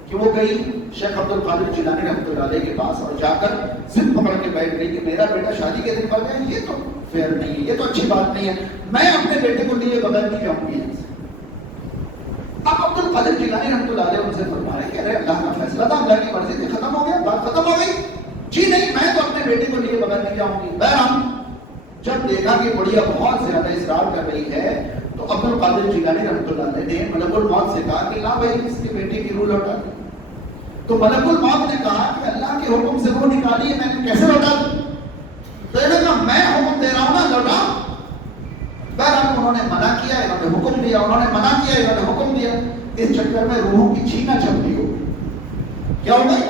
کہ وہ گئی شیخ عبد القادر جیلانی رحمۃ اللہ علیہ کے پاس اور جا کر ضد پکڑ کے بیٹھ گئی کہ میرا بیٹا شادی کے دن مر گیا، یہ تو فیئر نہیں ہے، یہ تو اچھی بات نہیں ہے، میں اپنے بیٹے کو لیے بغیر نہیں جاؤں گی۔ اب عبد القادر جیلانی رحمۃ اللہ علیہ ان سے فرما رہے کہ ارے اللہ کا فیصلہ تھا، اللہ کی مرضی تھی، ختم ہو گیا، بات ختم ہو گئی۔ جی نہیں، میں تو اپنے بیٹے کو لیے بغیر نہیں جاؤں گی۔ بہرحال جب دیکھا کہ بڑھیا بہت زیادہ اصرار کر رہی ہے تو عبد القادر جیلانی رحمۃ اللہ علیہ نے ملک الموت سے کہا کہ لا بھائی اس کے بیٹے کی روح لوٹا دیں۔ تو ملک الموت نے کہا کہ اللہ کے حکم سے وہ نکالی ہے، میں کیسے لوٹا دوں؟ تو انہوں نے کہا میں حکم دے رہا ہوں نا، لوٹا۔ بہرحال انہوں نے منع کیا، انہوں نے حکم دیا، انہوں نے منع کیا، انہوں نے حکم دیا۔ اس چکر میں روحوں کی چھینا جھپٹی ہو گئی۔ کیا ہو گئی؟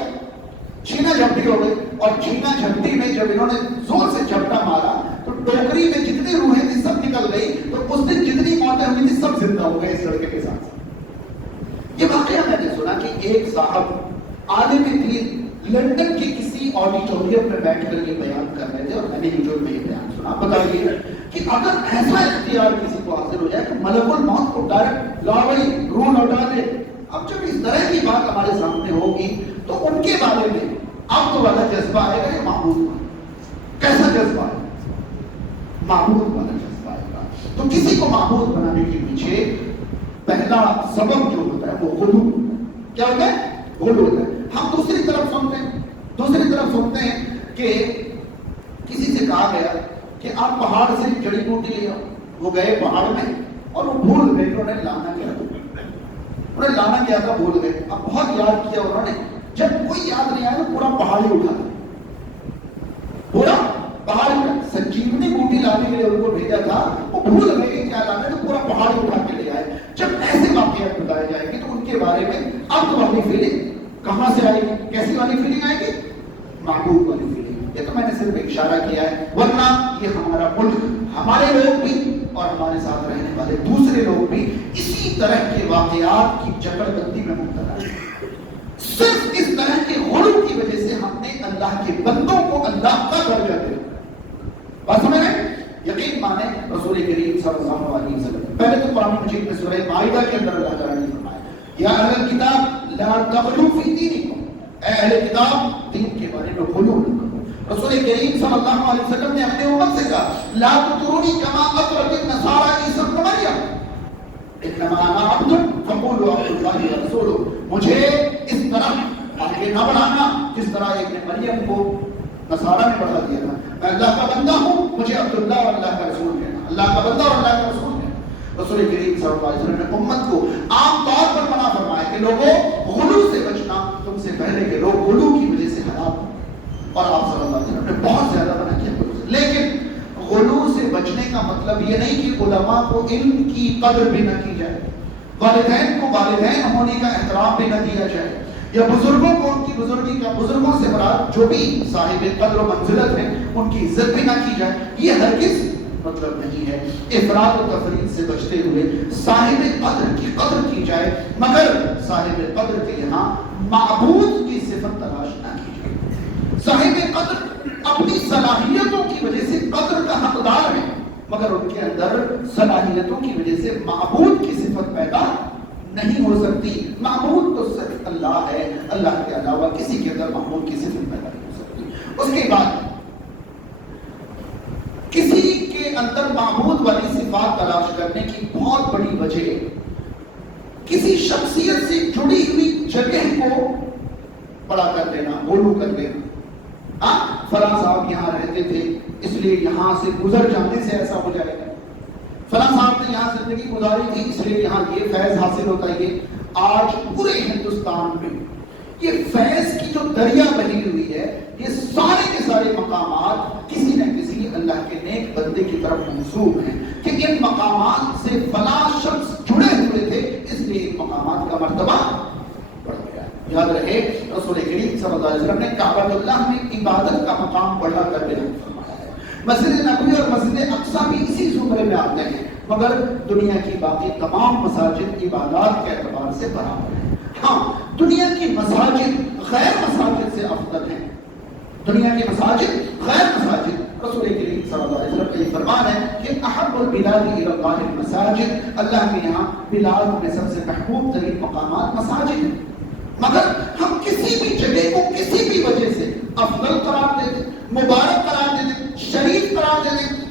چھینا جھپٹی ہو گئی، اور چھینا جھپٹی میں جب انہوں نے زور سے جھپٹا مارا تو ٹوکری میں جتنی روحیں تھی سب نکل گئی، تو اس دن جتنی موتیں ہوئی تھی سب زندہ ہو گئے اس لڑکے کے ساتھ۔ یہ واقعہ میں نے سنا کہ ایک صاحب عالم دین لندن کے کسی آڈیٹوریم میں بیٹھ کر یہ بیان کر رہے تھے، اور میں نے یوٹیوب میں یہ بیان سنا۔ بتائیے کہ اگر ایسا اختیار کسی کو حاصل ہو جائے کہ ملک الموت کو ڈائریکٹ لا بھائی روح لوٹا دے، اب جب اس طرح کی بات ہمارے سامنے ہوگی تو ان کے بارے میں اب تو والا جذبہ آئے گا، یہ معبود والا کیسا جذبہ ہے؟ معبود والا جذبہ آئے گا۔ تو کسی کو معبود بنانے کے پیچھے پہلا سبب جو ہوتا ہے وہ غلو، کیا ہوتا ہے؟ غلو ہوتا ہے۔ ہم دوسری طرف سنتے ہیں کہ کسی سے کہا گیا کہ آپ پہاڑ سے جڑی بوٹی لے آؤ، وہ گئے پہاڑ میں اور وہ بھول گئے کہ انہیں لانا کیا تھا، بھول گئے۔ اب بہت یاد کیا انہوں نے، جب کوئی یاد نہیں آیا تو پورا پہاڑ ہی اٹھا دیا، پورا پہاڑ ہی۔ سنجیونی بوٹی لانے کے لیے ان کو بھیجا تھا، وہ بھول گئے کہ کیا لانا ہے، تو پورا پہاڑ ہی اٹھا کے لے آئے۔ جب ایسے واقعات بتائے جائیں گے تو ان کے بارے میں اب والی فیلنگ کہاں سے آئے گی؟ کیسی والی فیلنگ آئے گی؟ معبود والی فیلنگ۔ یہ تو میں نے صرف اشارہ کیا ہے، ورنہ یہ ہمارا ملک، ہمارے لوگ بھی اور ہمارے ساتھ رہنے والے دوسرے لوگ بھی اسی طرح کے واقعات کی جکڑ بندی میں مبتلا ہیں۔ صرف اس طرح کے غلو کی وجہ سے ہم نے اللہ کے بندوں کو اللہ کا درجہ دیا۔ بات سمجھ رہے ہیں؟ یقین مانے رسول کریم صلی اللہ علیہ وسلم، پہلے تو قرآن مجید میں سورہ مائدہ کے اندر اللہ تعالیٰ نے فرمایا یا اہل الکتاب لا تغلو فی دینکم، اے اہل کتاب دین کے بارے میں غلو نہ کرو۔ رسول کریم صلی اللہ علیہ وسلم نے اپنے امت سے کہا لا تطرونی کما اطرت النصارى عیسی ابن مریم انما انا عبد فقولوا عبد اللہ ورسولہ، مجھے اس طرح آگے نہ بڑھانا جس طرح ابن مریم کو نصارہ نے بڑھا دیا تھا۔ میں اللہ کا بندہ ہوں، مجھے عبداللہ اور اللہ کا رسول کہنا، اللہ کا بندہ اور اللہ کا رسول کہنا۔ رسول کریم صلی اللہ علیہ وسلم نے امت کو عام طور پر منع فرمایا کہ لوگوں غلو سے بچنا، تم سے پہلے کے لوگ غلو کی وجہ سے ہلاک ہوئے، اور آپ صلی اللہ علیہ وسلم نے بہت زیادہ منع کیا غلو سے۔ لیکن غلو سے بچنے کا مطلب یہ نہیں کہ علماء کو علم کی قدر بھی نہ کی جائے، والدین کو والدین ہونے کا احترام بھی نہ دیا جائے، یا بزرگوں کو ان کی بزرگی کا، بزرگوں سے مراد جو بھی صاحب قدر و منزلت ہیں ان کی عزت بھی نہ کی جائے، یہ ہرگز مطلب نہیں ہے۔ افراط و تفریط سے بچتے ہوئے صاحب قدر کی قدر کی جائے، مگر صاحب قدر کے یہاں معبود کی صفت تلاش نہ کی جائے۔ صاحب قدر اپنی صلاحیتوں کی وجہ سے قدر کا حقدار ہے، مگر ان کے اندر صلاحیتوں کی وجہ سے معبود کی صفت پیدا نہیں ہو سکتی۔ معبود تو صرف اللہ ہے، اللہ کے علاوہ کسی کے اندر معبود کی صفت پیدا نہیں ہو سکتی۔ اس کے بعد کسی کے اندر معبود والی صفات تلاش کرنے کی بہت بڑی وجہ ہے کسی شخصیت سے جڑی ہوئی جگہ کو بڑا کر دینا، غلو کر دینا۔ فلاں صاحب یہاں رہتے تھے اس لیے یہاں سے گزر جانے سے ایسا ہو جائے گا، فلاں صاحب نے یہاں زندگی گزاری تھی اس لیے یہاں یہ فیض حاصل ہوتا ہے۔ آج پورے ہندوستان میں یہ فیض کی جو دریا بہی ہوئی ہے، یہ سارے کے سارے مقامات کسی نہ کسی اللہ کے نیک بندے کی طرف منسوب ہیں کہ ان مقامات سے فلاں شخص جڑے ہوئے تھے اس لیے ان مقامات کا مرتبہ بڑھ گیا۔ یاد رہے رسول کریم صلی اللہ علیہ وسلم نے کعبۃ اللہ میں عبادت کا مقام بڑھا کر بیان فرمایا ہے۔ مسجد نبوی اور مسجد اقصیٰ بھی اسی زمرے میں آتے ہیں، مگر دنیا کی باقی تمام مساجد عبادات کے اعتبار سے برابر ہیں۔ ہاں، دنیا کی مساجد غیر مساجد سے افضل ہیں، دنیا کی مساجد غیر مساجد۔ رسول کریم صلی اللہ علیہ وسلم کا یہ فرمان ہے کہ احب البلاد الی اللہ المساجد، اللہ کے یہاں بلاد میں سب سے محبوب ترین مقامات مساجد ہیں، مگر ہم کسی بھی جگہ کو کسی بھی وجہ سے افضل قرار دے دیں، مبارک قرار دے دیں، شریف قرار دے دیں،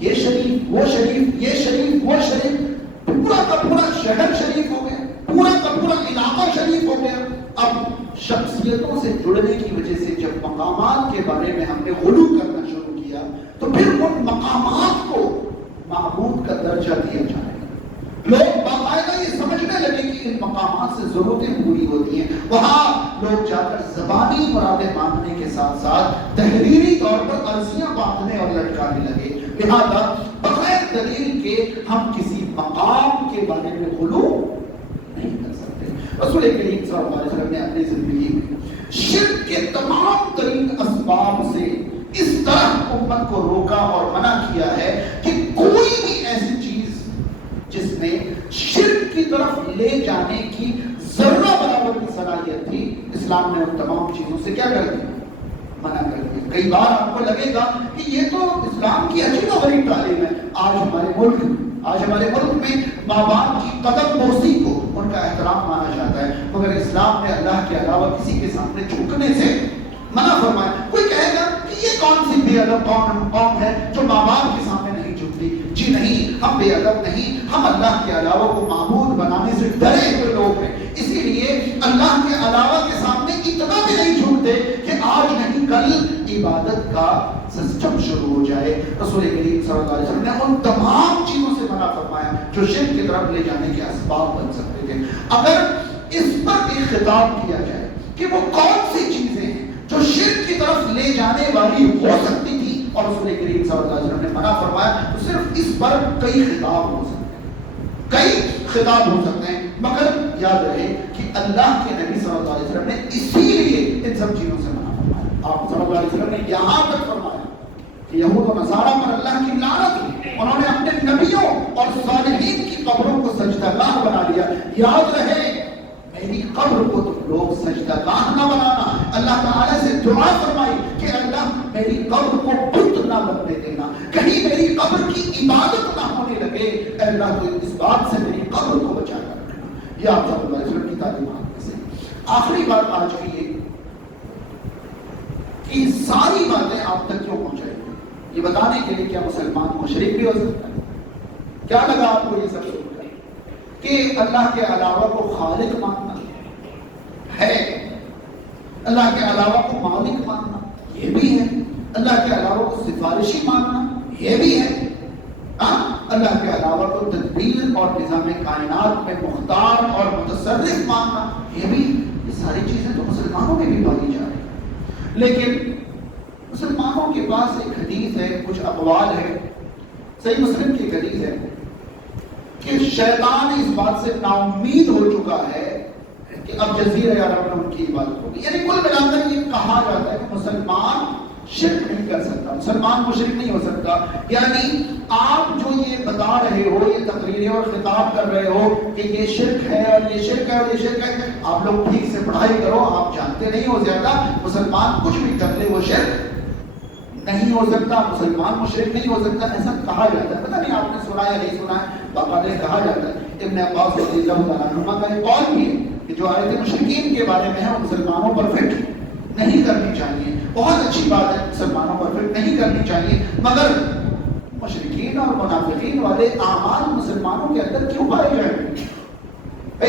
یہ شریف وہ شریف، یہ شریف وہ شریف، پورا کا پورا شہر شریف ہو گیا، پورا کا پورا علاقہ شریف ہو گیا۔ اب شخصیتوں سے جڑنے کی وجہ سے جب مقامات کے بارے میں ہم نے غلو کرنا شروع کیا تو پھر ان مقامات کو معبود کا درجہ دیا جائے گا۔ لوگ باقاعدہ یہ سمجھنے لگے کہ ان مقامات سے ضرورتیں پوری ہوتی ہیں، وہاں لوگ جا کر زبانی مرادیں مانگنے کے ساتھ ساتھ تحریری طور پر عرضیاں باندھنے اور لٹکانے لگے۔ لہذا بغیر دلیل کے ہم کسی مقام کے بارے میں غلو نہیں کر سکتے۔ رسول کریم صلی اللہ علیہ وسلم نے اپنی زندگی میں شرک کے تمام ترین اسباب سے اس طرح امت کو روکا اور منع کیا ہے کہ کوئی بھی ایسی چیز جس میں شرک کی طرف لے جانے کی ذرہ برابر کی صلاحیت تھی، اسلام نے ان تمام چیزوں سے کیا کر دیا؟ منع کر دیا۔ کئی بار آپ کو لگے گا کہ یہ تو اسلام کی عجیب و غریب تعلیم ہے۔ آج ہمارے ملک میں ماں باپ کی قدم بوسی کو ان کا احترام مانا جاتا ہے، مگر اسلام نے اللہ کے علاوہ کسی کے سامنے جھکنے سے منع فرمایا۔ کوئی کہے گا کہ یہ کون سی بے ادب قوم ہے جو ماں باپ کے سامنے نہیں جھکتی؟ جی نہیں، ہم بے ادب نہیں، ہم اللہ کے علاوہ کو معبود بنانے سے ڈرے ہوئے لوگ ہیں، اسی لیے اللہ کے علاوہ کے سامنے اتنا بھی نہیں جھکتے کہ آج نہیں کل عبادت کا سسٹم شروع ہو جائے۔ رسول کریم صلی اللہ علیہ وسلم نے ان تمام چیزوں سے منع فرمایا جو شرک کی طرف لے جانے کے اسباب بن سکتے تھے۔ اگر اس پر ایک خطاب کیا جائے کہ وہ کون سی چیزیں ہیں جو شرک کی طرف لے جانے والی ہو سکتی تھی اور رسول کریم صلی اللہ علیہ وسلم نے منع فرمایا، تو صرف اس پر کئی خطاب ہو سکتے ہیں، کئی خطاب ہو سکتے ہیں، مگر یاد رہے کہ اللہ کے نبی صلی اللہ علیہ وسلم نے اسی لیے ان سب چیزوں سے منع فرمایا۔ آپ صلی اللہ علیہ وسلم نے یہاں تک فرمایا کہ یہود و نصارہ پر اللہ کی لعنت ہے، انہوں نے اپنے نبیوں اور صالحین کی قبروں کو سجدہ گاہ بنا لیا۔ یاد رہے میری قبر کو تم لوگ سجدہ گاہ نہ بنانا۔ اللہ تعالیٰ سے دعا فرمائی کہ اللہ میری قبر کو بت نہ بننے دینا، کہیں میری قبر کی عبادت نہ ہونے لگے، اے اللہ تو اس بات سے میری قبر کو بچا کر رکھنا۔ یہ آپ صلی اللہ علیہ وسلم کی تعلیمات میں سے آخری بات آج کی ہے کہ ساری باتیں آپ تک کیوں پہنچائی ہیں یہ بتانے کے لیے کیا مسلمان مشرک بھی ہو سکتا ہے؟ کیا لگا آپ کو یہ سب سن کر کہ اللہ کے علاوہ کو خالق ماننا ہے، اللہ کے علاوہ کو مالک ماننا یہ بھی ہے، اللہ کے علاوہ کو سفارشی ماننا یہ بھی ہے، اللہ کے علاوہ کو تدبیر اور نظام کائنات میں مختار اور متصرف ماننا یہ بھی، یہ ساری چیزیں تو مسلمانوں میں بھی پائی جا رہی ہیں۔ لیکن مسلمانوں کے پاس ایک حدیث ہے، کچھ اقوال ہے، صحیح مسلم کی ایک حدیث ہے کہ شیطان اس بات سے نا امید ہو چکا ہے کہ اب جزیرہ عرب میں ان کی عبادت ہوگی۔ یعنی کل ملا کر یہ کہا جاتا ہے کہ مسلمان شرک نہیں کر سکتا، مسلمان مشرک نہیں ہو سکتا۔ یعنی آپ جو یہ بتا رہے ہو، یہ تقریریں اور خطاب کر رہے ہو کہ یہ شرک ہے اور یہ شرک ہے اور یہ شرک ہے، آپ لوگ ٹھیک سے پڑھائی کرو، آپ جانتے نہیں ہو زیادہ، مسلمان کچھ بھی کر لے وہ شرک نہیں ہو سکتا، مسلمان مشرک نہیں ہو سکتا، ایسا کہا جاتا ہے۔ پتہ نہیں آپ نے سنا یا نہیں سنا ہے، باقاعدہ کہا جاتا ہے۔ ابن عباس رضی اللہ تعالیٰ عنہ کا ایک قول بھی ہے کہ جو آیت مشرکین کے بارے میں ہے وہ مسلمانوں پر فٹ نہیں کرنی چاہیے۔ بہت اچھی بات ہے، مسلمانوں پر فٹ نہیں کرنی چاہیے، مگر مشرکین اور منافقین والے اعمال مسلمانوں کے اندر کیوں پائے جائیں گے؟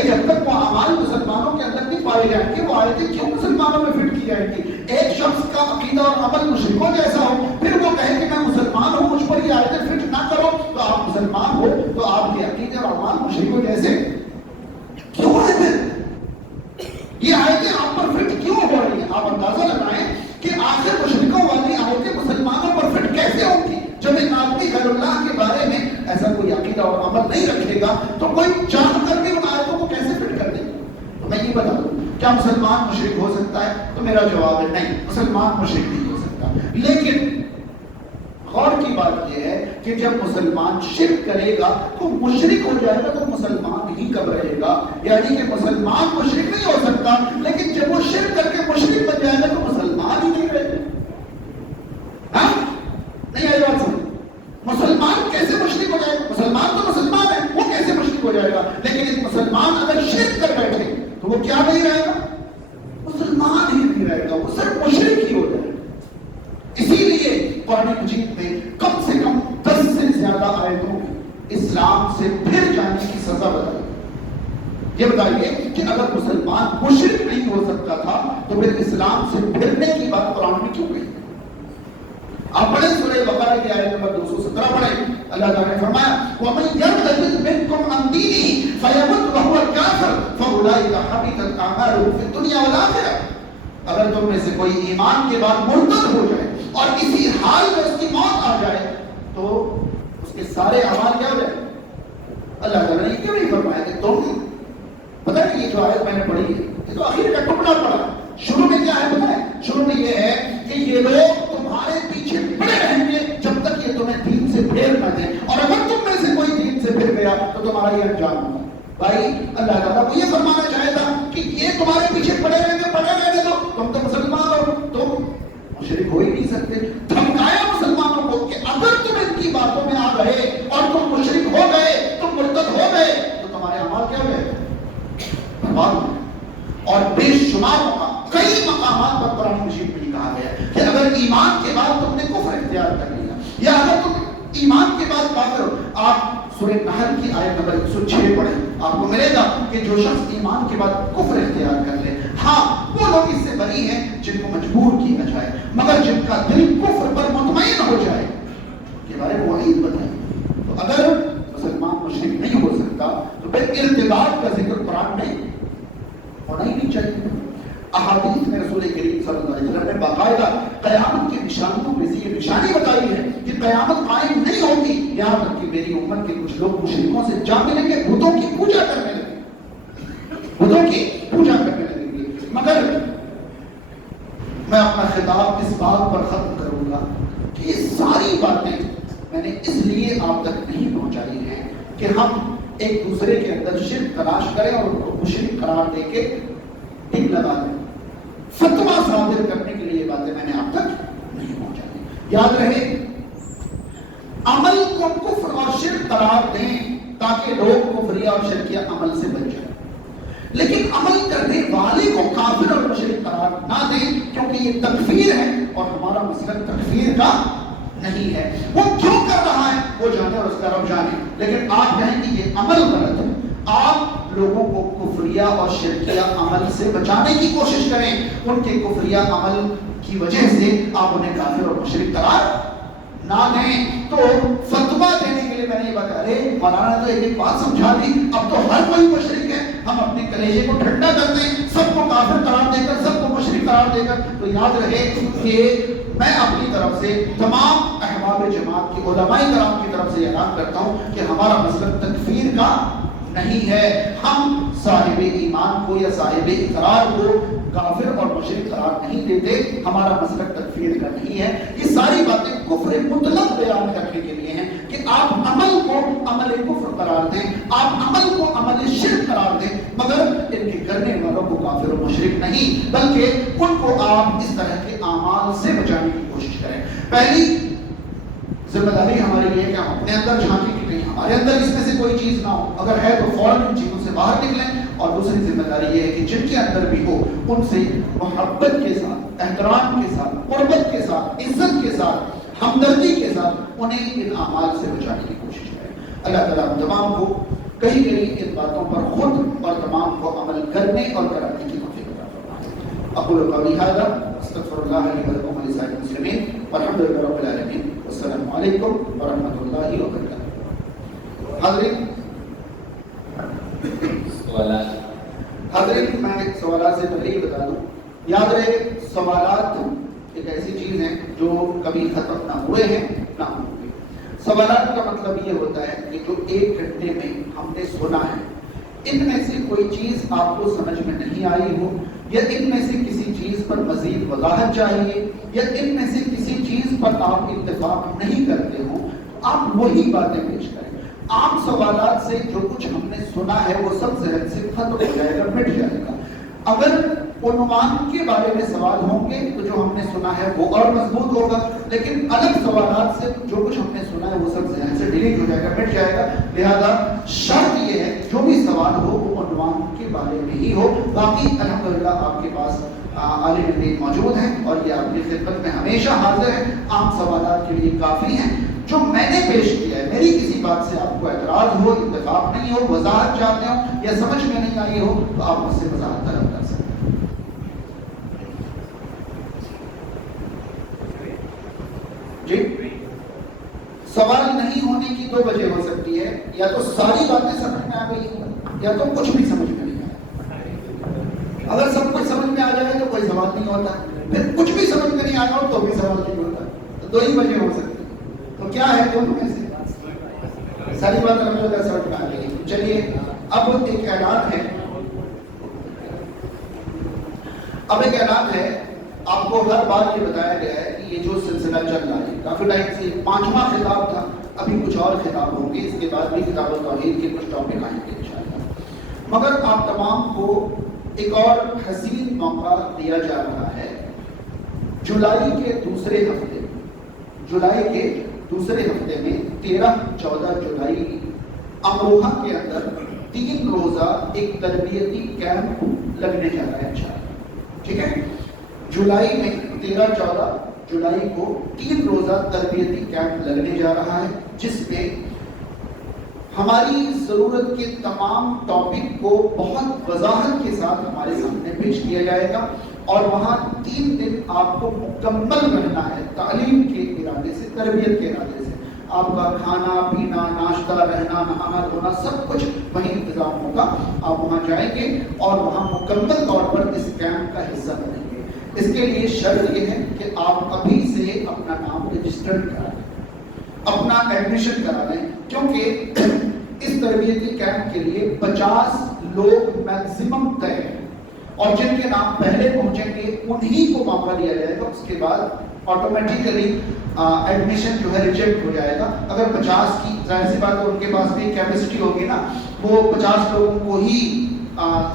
جب تک وہ اعمال مسلمانوں کے اندر نہیں پائے جائیں گے، وہ آیتیں کیوں مسلمانوں میں فٹ کی جائیں گی؟ ایک شخص کا عقیدہ اور عمل مشرکوں جیسا ہو، پھر وہ کہے کہ میں مسلمان ہوں، مجھ پر یہ آیتیں فٹ نہ کرو، تو آپ مسلمان ہو تو آپ کے عقیدے اور اعمال مشرکوں جیسے کیوں ہے؟ پھر یہ آیتیں آپ پر فٹ کیوں ہو رہی ہیں؟ آپ اندازہ لگائیں کہ آخر مشرکوں والی آیتیں مسلمانوں پر فٹ کیسے ہوں گی؟ جب ایک آدمی غیر اللہ کے بارے میں ایسا کوئی عقیدہ اور عمل نہیں رکھے گا تو کوئی جان کر بھی ان آیتوں کو کیسے فٹ کر دے گا؟ تو میں یہ بتا دوں، کیا مسلمان مشرک ہو سکتا ہے؟ تو میرا جواب ہے نہیں، مسلمان مشرک نہیں ہو سکتا۔ لیکن غور کی بات یہ ہے کہ جب مسلمان شرک کرے گا تو مشرک ہو جائے گا، تو مسلمان ہی کب رہے گا؟ یعنی کہ مسلمان مشرک نہیں ہو سکتا، لیکن جب وہ شرک کر کے مشرک بن جائے گا تو مسلمان ہی نہیں رہے گا۔ ہاں نہیں آئی بات سمجھ؟ مسلمان کیسے مشرک ہو جائے گا؟ مسلمان تو مسلمان ہے، وہ کیسے مشرک ہو جائے گا؟ لیکن ایک مسلمان اگر شرک کر بیٹھے تو وہ کیا نہیں رہے گا؟ مسلمان ہی نہیں رہے گا، وہ صرف مشرک ہی ہو جائے گا۔ اسی لیے قرآن مجید میں کم سے کم 10 سے زیادہ آیتوں اسلام سے پھر جانے کی سزا بتائی۔ یہ بتائیے کہ اگر مسلمان مشرک نہیں ہو سکتا تھا تو پھر اسلام سے پھرنے کی بات قرآن میں کیوں کہی؟ آپ پڑھیں سورہ بقرہ کی آیت نمبر 217 پڑھیں، اللہ تعالیٰ نے فرمایا وَمَن يَرْتَدِدْ مِنْكُمْ عَنْ دِينِهِ فَيَمُتْ وَهُوَ كَافِرٌ فَأُولَٰئِكَ حَبِطَتْ أَعْمَالُهُمْ فِي الدُّنْيَا وَالْآخِرَةِ۔ اگر تم میں سے کوئی ایمان کے بعد مرتد ہو جائے اور اسی حال میں اس کی موت آ جائے تو اس کے سارے اعمال کیا ہو جائے؟ اللہ تعالیٰ نے کیوں نہیں فرمایا کہ تم، پتہ نہیں یہ جو آیت میں نے پڑھی ہے یہ تو آخر کا ٹکڑا پڑا، شروع میں کیا ہے پتہ ہے؟ شروع میں یہ ہے کہ یہ لوگ تمہارے پیچھے پڑے رہیں گے جب تک یہ تمہیں دین سے پھیر نہ دیں، اور اگر تم میں سے کوئی دین سے پھر گیا تو تمہارا یہ انجام ہوگا۔ بھائی اللہ تعالیٰ کو یہ فرمانا چاہے تھا کہ یہ تمہارے پیچھے پڑے رہیں گے تو تم تو مسلمان ہو، تم مشرک ہو ہی نہیں سکتے۔ دھمکایا مسلمانوں کو کہ اگر تم ان کی باتوں میں آ گئے اور تم مشرک ہو گئے، تم مرتد ہو گئے تو تمہارے اعمال کیا ہو گئے؟ برباد ہو گئے۔ اور بے شمار کئی مقامات پر قرآن مجید میں کہا گیا ہے کہ اگر ایمان کے بعد تم نے کفر اختیار کر لیا یا اگر تم ایمان کے بعد کافر ہو، آپ سورہ نحل کی آیت نمبر 106 پڑھیں، آپ کو ملے گا کہ جو شخص ایمان کے بعد کفر اختیار کر لے، ہاں وہ لوگ اس سے بری ہیں جن کو مجبور کیا جائے، مگر جن کا دل کفر پر مطمئن ہو جائے کے بارے میں وعید بتائی۔ تو اگر مسلمان مشرک نہیں ہو سکتا تو پھر ارتداد کا ذکر قرآن میں ہونا ہی نہیں چاہیے۔ احادیث میں رسول کریم صلی اللہ علیہ وسلم نے باقاعدہ قیامت کی نشانیوں میں سے یہ نشانی بتائی ہے کہ قیامت قائم نہیں ہوگی یہاں تک کہ میری امت کے کچھ لوگ مشرکوں سے جا ملیں گے، بتوں کی پوجا کرنے لگیں گے، بتوں کی پوجا کرنے لگیں گے۔ مگر میں اپنا خطاب اس بات پر ختم کروں گا کہ یہ ساری باتیں میں نے اس لیے آپ تک نہیں پہنچائی ہیں کہ ہم ایک دوسرے کے اندر شرک تلاش کریں اور ان کو مشرک قرار دے کے ٹک لگا دیں۔ فتویٰ صادر کرنے کے لیے یہ باتیں میں نے آپ تک نہیں پہنچائی۔ یاد رہے، عمل کو کفر اور شرک قرار دیں تاکہ لوگ کفریہ اور شرکیہ عمل سے بچ جائیں، لیکن عمل کرنے والے کو کافر اور مشرک قرار نہ دیں، کیونکہ یہ تکفیر ہے اور ہمارا مسلک تکفیر کا نہیں ہے۔ وہ کیوں کر رہا ہے وہ جانے اور اس کا رب جانے، لیکن آپ کہیں کہ یہ عمل غلط ہے، آپ لوگوں کو کفریہ اور شرکیہ عمل سے بچانے کی کوشش کریں، ان کے کفریہ عمل کی وجہ سے آپ انہیں کافر اور مشرک قرار نہ دیں۔ تو فتویٰ دینے کے لیے میں نے یہ بتا رہے مولانا تو ایک بات سمجھا دی، اب تو ہر کوئی مشرک ہے، ہم اپنے کلیجے کو ٹھنڈا کر دیں، سب کو کافر قرار دے کر، سب کو مشرک قرار دے کر۔ تو یاد رہے کہ میں اپنی طرف سے تمام احباب جماعت کی علماء کرام کی طرف سے اعلان کرتا ہوں کہ ہمارا مسلک تکفیر کا نہیں ہے، ہم صاحب ایمان کو یا صاحب اقرار کو کافر اور مشرک قرار نہیں دیتے، ہمارا مسلک تکفیر کا نہیں ہے۔ یہ ساری باتیں کفر مطلق بیان کرنے کے لیے ہیں کہ آپ عمل کو عمل کفر قرار دیں، آپ عمل کو عمل شرک قرار دیں، مگر ان کے کرنے والوں کو کافر اور مشرک نہیں، بلکہ ان کو آپ اس طرح کے اعمال سے بچانے کی کوشش کریں۔ پہلی ذمہ داری ہمارے لیے کہ ہم اپنے اندر جھانکیں کہ کہیں ہمارے اندر اس میں سے کوئی چیز نہ ہو، اگر ہے تو فوراً ان چیزوں سے باہر نکلیں۔ اور دوسری ذمہ داری یہ ہے کہ جن کے اندر بھی ہو ان سے محبت کے ساتھ، احترام کے ساتھ، قربت کے ساتھ، عزت کے ساتھ ہمدردی کے ساتھ انہیں ان اعمال سے بچانے کی کوشش کریں. اللہ تعالیٰ ہم تمام کو کہیں کہیں ان باتوں پر خود اور تمام کو عمل کرنے اور کرانے کی توفیق عطا فرمائے. اقول قولی ھذا استغفر اللہ لی ولکم ولسائر المسلمین والحمد للہ رب العالمین والسلام علیکم ورحمۃ اللہ وبرکاتہ. حاضرین میں سوالات سے پہلے ہی بتا دوں، یاد رہے سوالات ایک ایسی چیز ہے جو کبھی ختم نہ ہوئے ہیں نہ ہوں گے. سوالات کا مطلب یہ ہوتا ہے کہ جو 1 گھنٹے میں ہم نے سنا ہے ان میں سے کوئی چیز آپ کو سمجھ میں نہیں آئی ہو، یا ان میں سے کسی چیز پر مزید وضاحت چاہیے، یا ان میں سے کسی چیز پر آپ اتفاق نہیں کرتے ہو، تو آپ وہی باتیں پیش کریں. عام سوالات سے جو کچھ ہم نے سنا ہے وہ سب ذہن سے ختم ہو جائے گا، مٹ جائے گا. اگر عنوان کے بارے میں سوال ہوں گے تو جو ہم نے سنا ہے وہ اور مضبوط ہوگا، لیکن الگ سوالات سے جو کچھ ہم نے سنا ہے وہ سب ذہن سے ڈیلیٹ ہو جائے گا، مٹ جائے گا. لہذا شرط یہ ہے جو بھی سوال ہو وہ عنوان کے بارے میں ہی ہو. باقی الحمدللہ آپ کے پاس عالم دین موجود ہیں اور یہ آپ کی خدمت میں ہمیشہ حاضر ہیں. عام سوالات کے لیے کافی ہیں. جو میں نے پیش کیا ہے، میری کسی بات سے آپ کو اعتراض ہو، اتفاق نہیں ہو، وضاحت چاہتے ہو یا سمجھ میں نہیں آئی ہو تو آپ مجھ سے وضاحت طلب کر سکتے ہیں. جی سوال نہیں ہونے کی 2 وجہ ہو سکتی ہے، یا تو ساری باتیں سمجھ میں آ گئی یا تو کچھ بھی سمجھ میں نہیں آیا. اگر سب کچھ سمجھ میں آ جائے تو کوئی سوال نہیں ہوتا، پھر کچھ بھی سمجھ میں نہیں آیا ہو تو بھی سوال نہیں ہوتا. تو 2 ہی وجہ ہو سکتی ہے. تو کیا ہے دونوں میں سے؟ ساری بات الحمدللہ سمجھ میں آ گئی. چلیے اب ایک اعلان ہے. آپ کو ہر بار یہ بتایا گیا ہے کہ یہ جو سلسلہ چل رہا ہے کافی ٹائم سے 5واں خطاب تھا، ابھی کچھ اور خطاب ہوں گے، اس کے بعد بھی کتاب التوحید کے کچھ ٹاپک آئیں گے انشاءاللہ. مگر آپ تمام کو ایک اور حسین موقع دیا جا رہا ہے. جولائی کے دوسرے ہفتے میں 13-14 جولائی امروہہ کے اندر 3 روزہ ایک تربیتی کیمپ لگنے جا رہا ہے انشاءاللہ. ٹھیک ہے، جولائی میں 13-14 جولائی کو 3 روزہ تربیتی کیمپ لگنے جا رہا ہے، جس میں ہماری ضرورت کے تمام ٹاپک کو بہت وضاحت کے ساتھ ہمارے سامنے پیش کیا جائے گا. اور وہاں 3 دن آپ کو مکمل رہنا ہے تعلیم کے ارادے سے، تربیت کے ارادے سے. آپ کا کھانا پینا، ناشتہ، رہنا، نہانا دھونا سب کچھ وہیں انتظام ہوگا. آپ وہاں جائیں گے اور وہاں مکمل طور پر اس کیمپ کا حصہ بنیں گے. اس کے لیے شرط یہ ہے کہ آپ ابھی سے اپنا نام رجسٹرڈ کرا لیں، اپنا ایڈمیشن کرا لیں، کیونکہ اس تربیتی کیمپ کے لیے 50 لوگ میکسیمم طے ہیں، اور جن کے نام پہلے پہنچیں گے انہی کو موقع دیا جائے گا. اس کے بعد آٹومیٹیکلی ایڈمیشن جو ہے ریجیکٹ ہو جائے گا. اگر 50 کی ظاہر سی بات ہے ان کے پاس بھی کیپیسٹی ہوگی نا، وہ 50 لوگوں کو ہی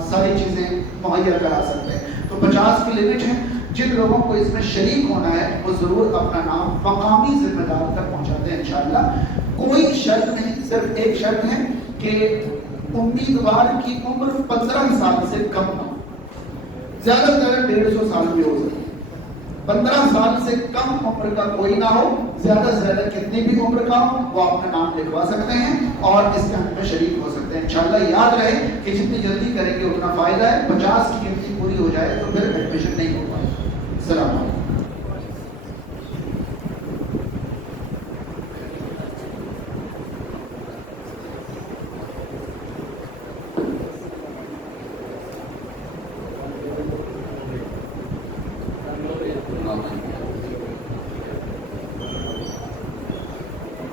ساری چیزیں مہیا کرا سکتے ہیں. تو 50 کی لمٹ ہے. جن لوگوں کو اس میں شریک ہونا ہے وہ ضرور اپنا نام مقامی ذمہ دار تک پہنچاتے ہیں انشاءاللہ. کوئی شرط نہیں، صرف ایک شرط ہے کہ امیدوار کی عمر 15 سال سے کم نہ ہو. زیادہ سے زیادہ 150 سال بھی ہو سکتی ہے. 15 سال سے کم عمر کا کوئی نہ ہو. زیادہ سے زیادہ کتنی بھی عمر کا ہو وہ اپنا نام لکھوا سکتے ہیں اور اس کیمپ میں شریک ہو سکتے ہیں انشاءاللہ. یاد رہے کہ جتنی جلدی کریں گے اتنا فائدہ ہے. 50 کی گنتی پوری ہو جائے تو پھر ایڈمیشن نہیں ہو پائے. السلام علیکم.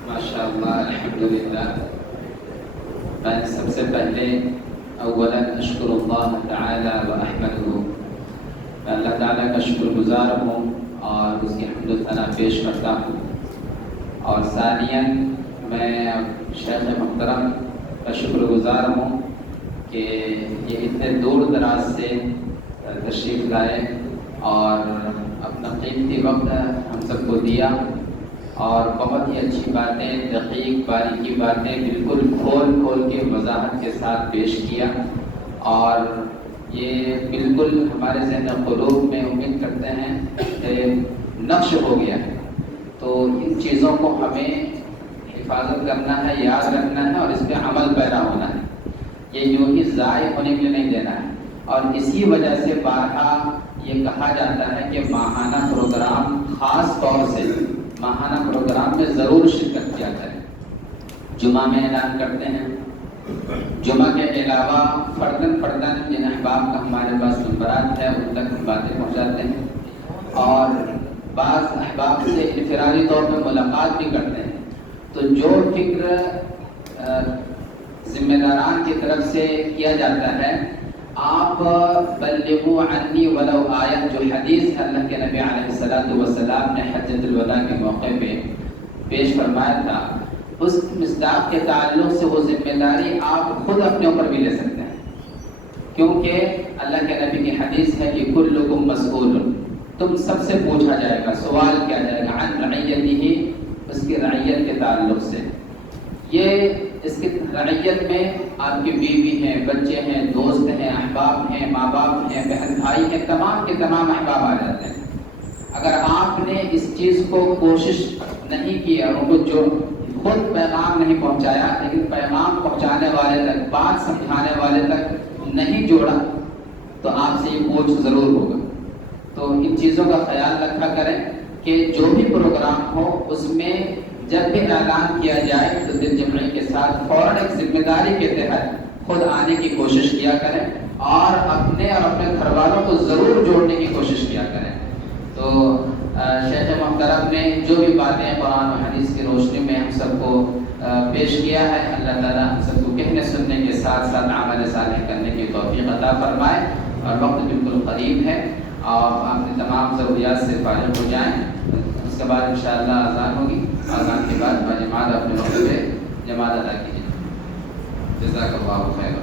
ماشاءاللہ الحمدللہ. میں سب سے پہلے اولا اشکر اللہ تعالی و احمدہ، میں اللہ تعالیٰ کا شکر گزار ہوں اور اس کی حمد و ثنا پیش کرتا ہوں. اور ثانیاً میں شیخ محترم کا شکر گزار ہوں کہ یہ اتنے دور دراز سے تشریف لائے اور اپنا قیمتی وقت ہم سب کو دیا اور بہت ہی اچھی باتیں، دقیق باریکی باتیں بالکل کھول کے وضاحت کے ساتھ پیش کیا. اور یہ بالکل ہمارے ذہن قلوب میں امید کرتے ہیں کہ نقش ہو گیا ہے تو ان چیزوں کو ہمیں حفاظت کرنا ہے، یاد رکھنا ہے اور اس پہ عمل پیرا ہونا ہے. یہ یوں ہی ضائع ہونے کے لیے نہیں دینا ہے. اور اسی وجہ سے بارہا یہ کہا جاتا ہے کہ ماہانہ پروگرام، خاص طور سے ماہانہ پروگرام میں ضرور شرکت کیا جائے. جمعہ میں اعلان کرتے ہیں، جمعہ کے علاوہ فرداً جن احباب کا ہمارے پاس نمبرات ہے ان تک ہم باتیں پہنچاتے ہیں، اور بعض احباب سے انفرادی طور پہ ملاقات بھی کرتے ہیں. تو جو فکر ذمہ داران کی طرف سے کیا جاتا ہے، آپ بلغوا عنی ولو آیہ، جو حدیث ہے اللہ کے نبی علیہ الصلوۃ والسلام نے حجۃ الوداع کے موقع پہ پیش فرمایا تھا، اس مصداق کے تعلق سے وہ ذمہ داری آپ خود اپنے اوپر بھی لے سکتے ہیں. کیونکہ اللہ کے نبی کی حدیث ہے کہ کلکم مسئول، تم سب سے پوچھا جائے گا، سوال کیا جائے گا عن رعیتہ، اس کی رعیت کے تعلق سے. یہ اس کی رعیت میں آپ کی بیوی ہیں، بچے ہیں، دوست ہیں، احباب ہیں، ماں باپ ہیں، بہن بھائی ہیں، تمام کے تمام احباب آ جاتے ہیں. اگر آپ نے اس چیز کو کوشش نہیں کی اور ان کو جو خود پیغام نہیں پہنچایا، لیکن پیغام پہنچانے والے تک، بات سمجھانے والے تک نہیں جوڑا، تو آپ سے یہ پوچھ ضرور ہوگا. تو ان چیزوں کا خیال رکھا کریں کہ جو بھی پروگرام ہو اس میں جب بھی اعلان کیا جائے تو دل جمعی کے ساتھ فوراً ایک ذمہ داری کے تحت خود آنے کی کوشش کیا کریں، اور اپنے گھر والوں کو ضرور جوڑنے کی کوشش کیا کریں. تو شیخ محترم نے جو بھی باتیں قرآن و حدیث کی روشنی میں ہم سب کو پیش کیا ہے، اللہ تعالیٰ ہم سب کو کہنے سننے کے ساتھ ساتھ عمل صالح کرنے کی توفیق عطا فرمائے. اور وقت بالکل قریب ہے، اور آپ کی تمام ضروریات سے فارغ ہو جائیں. اس کے بعد انشاءاللہ اذان ہوگی، اذان کے بعد جماعت اپنے وقت پہ جماعت ادا کیجیے. جزاک اللہ خیر.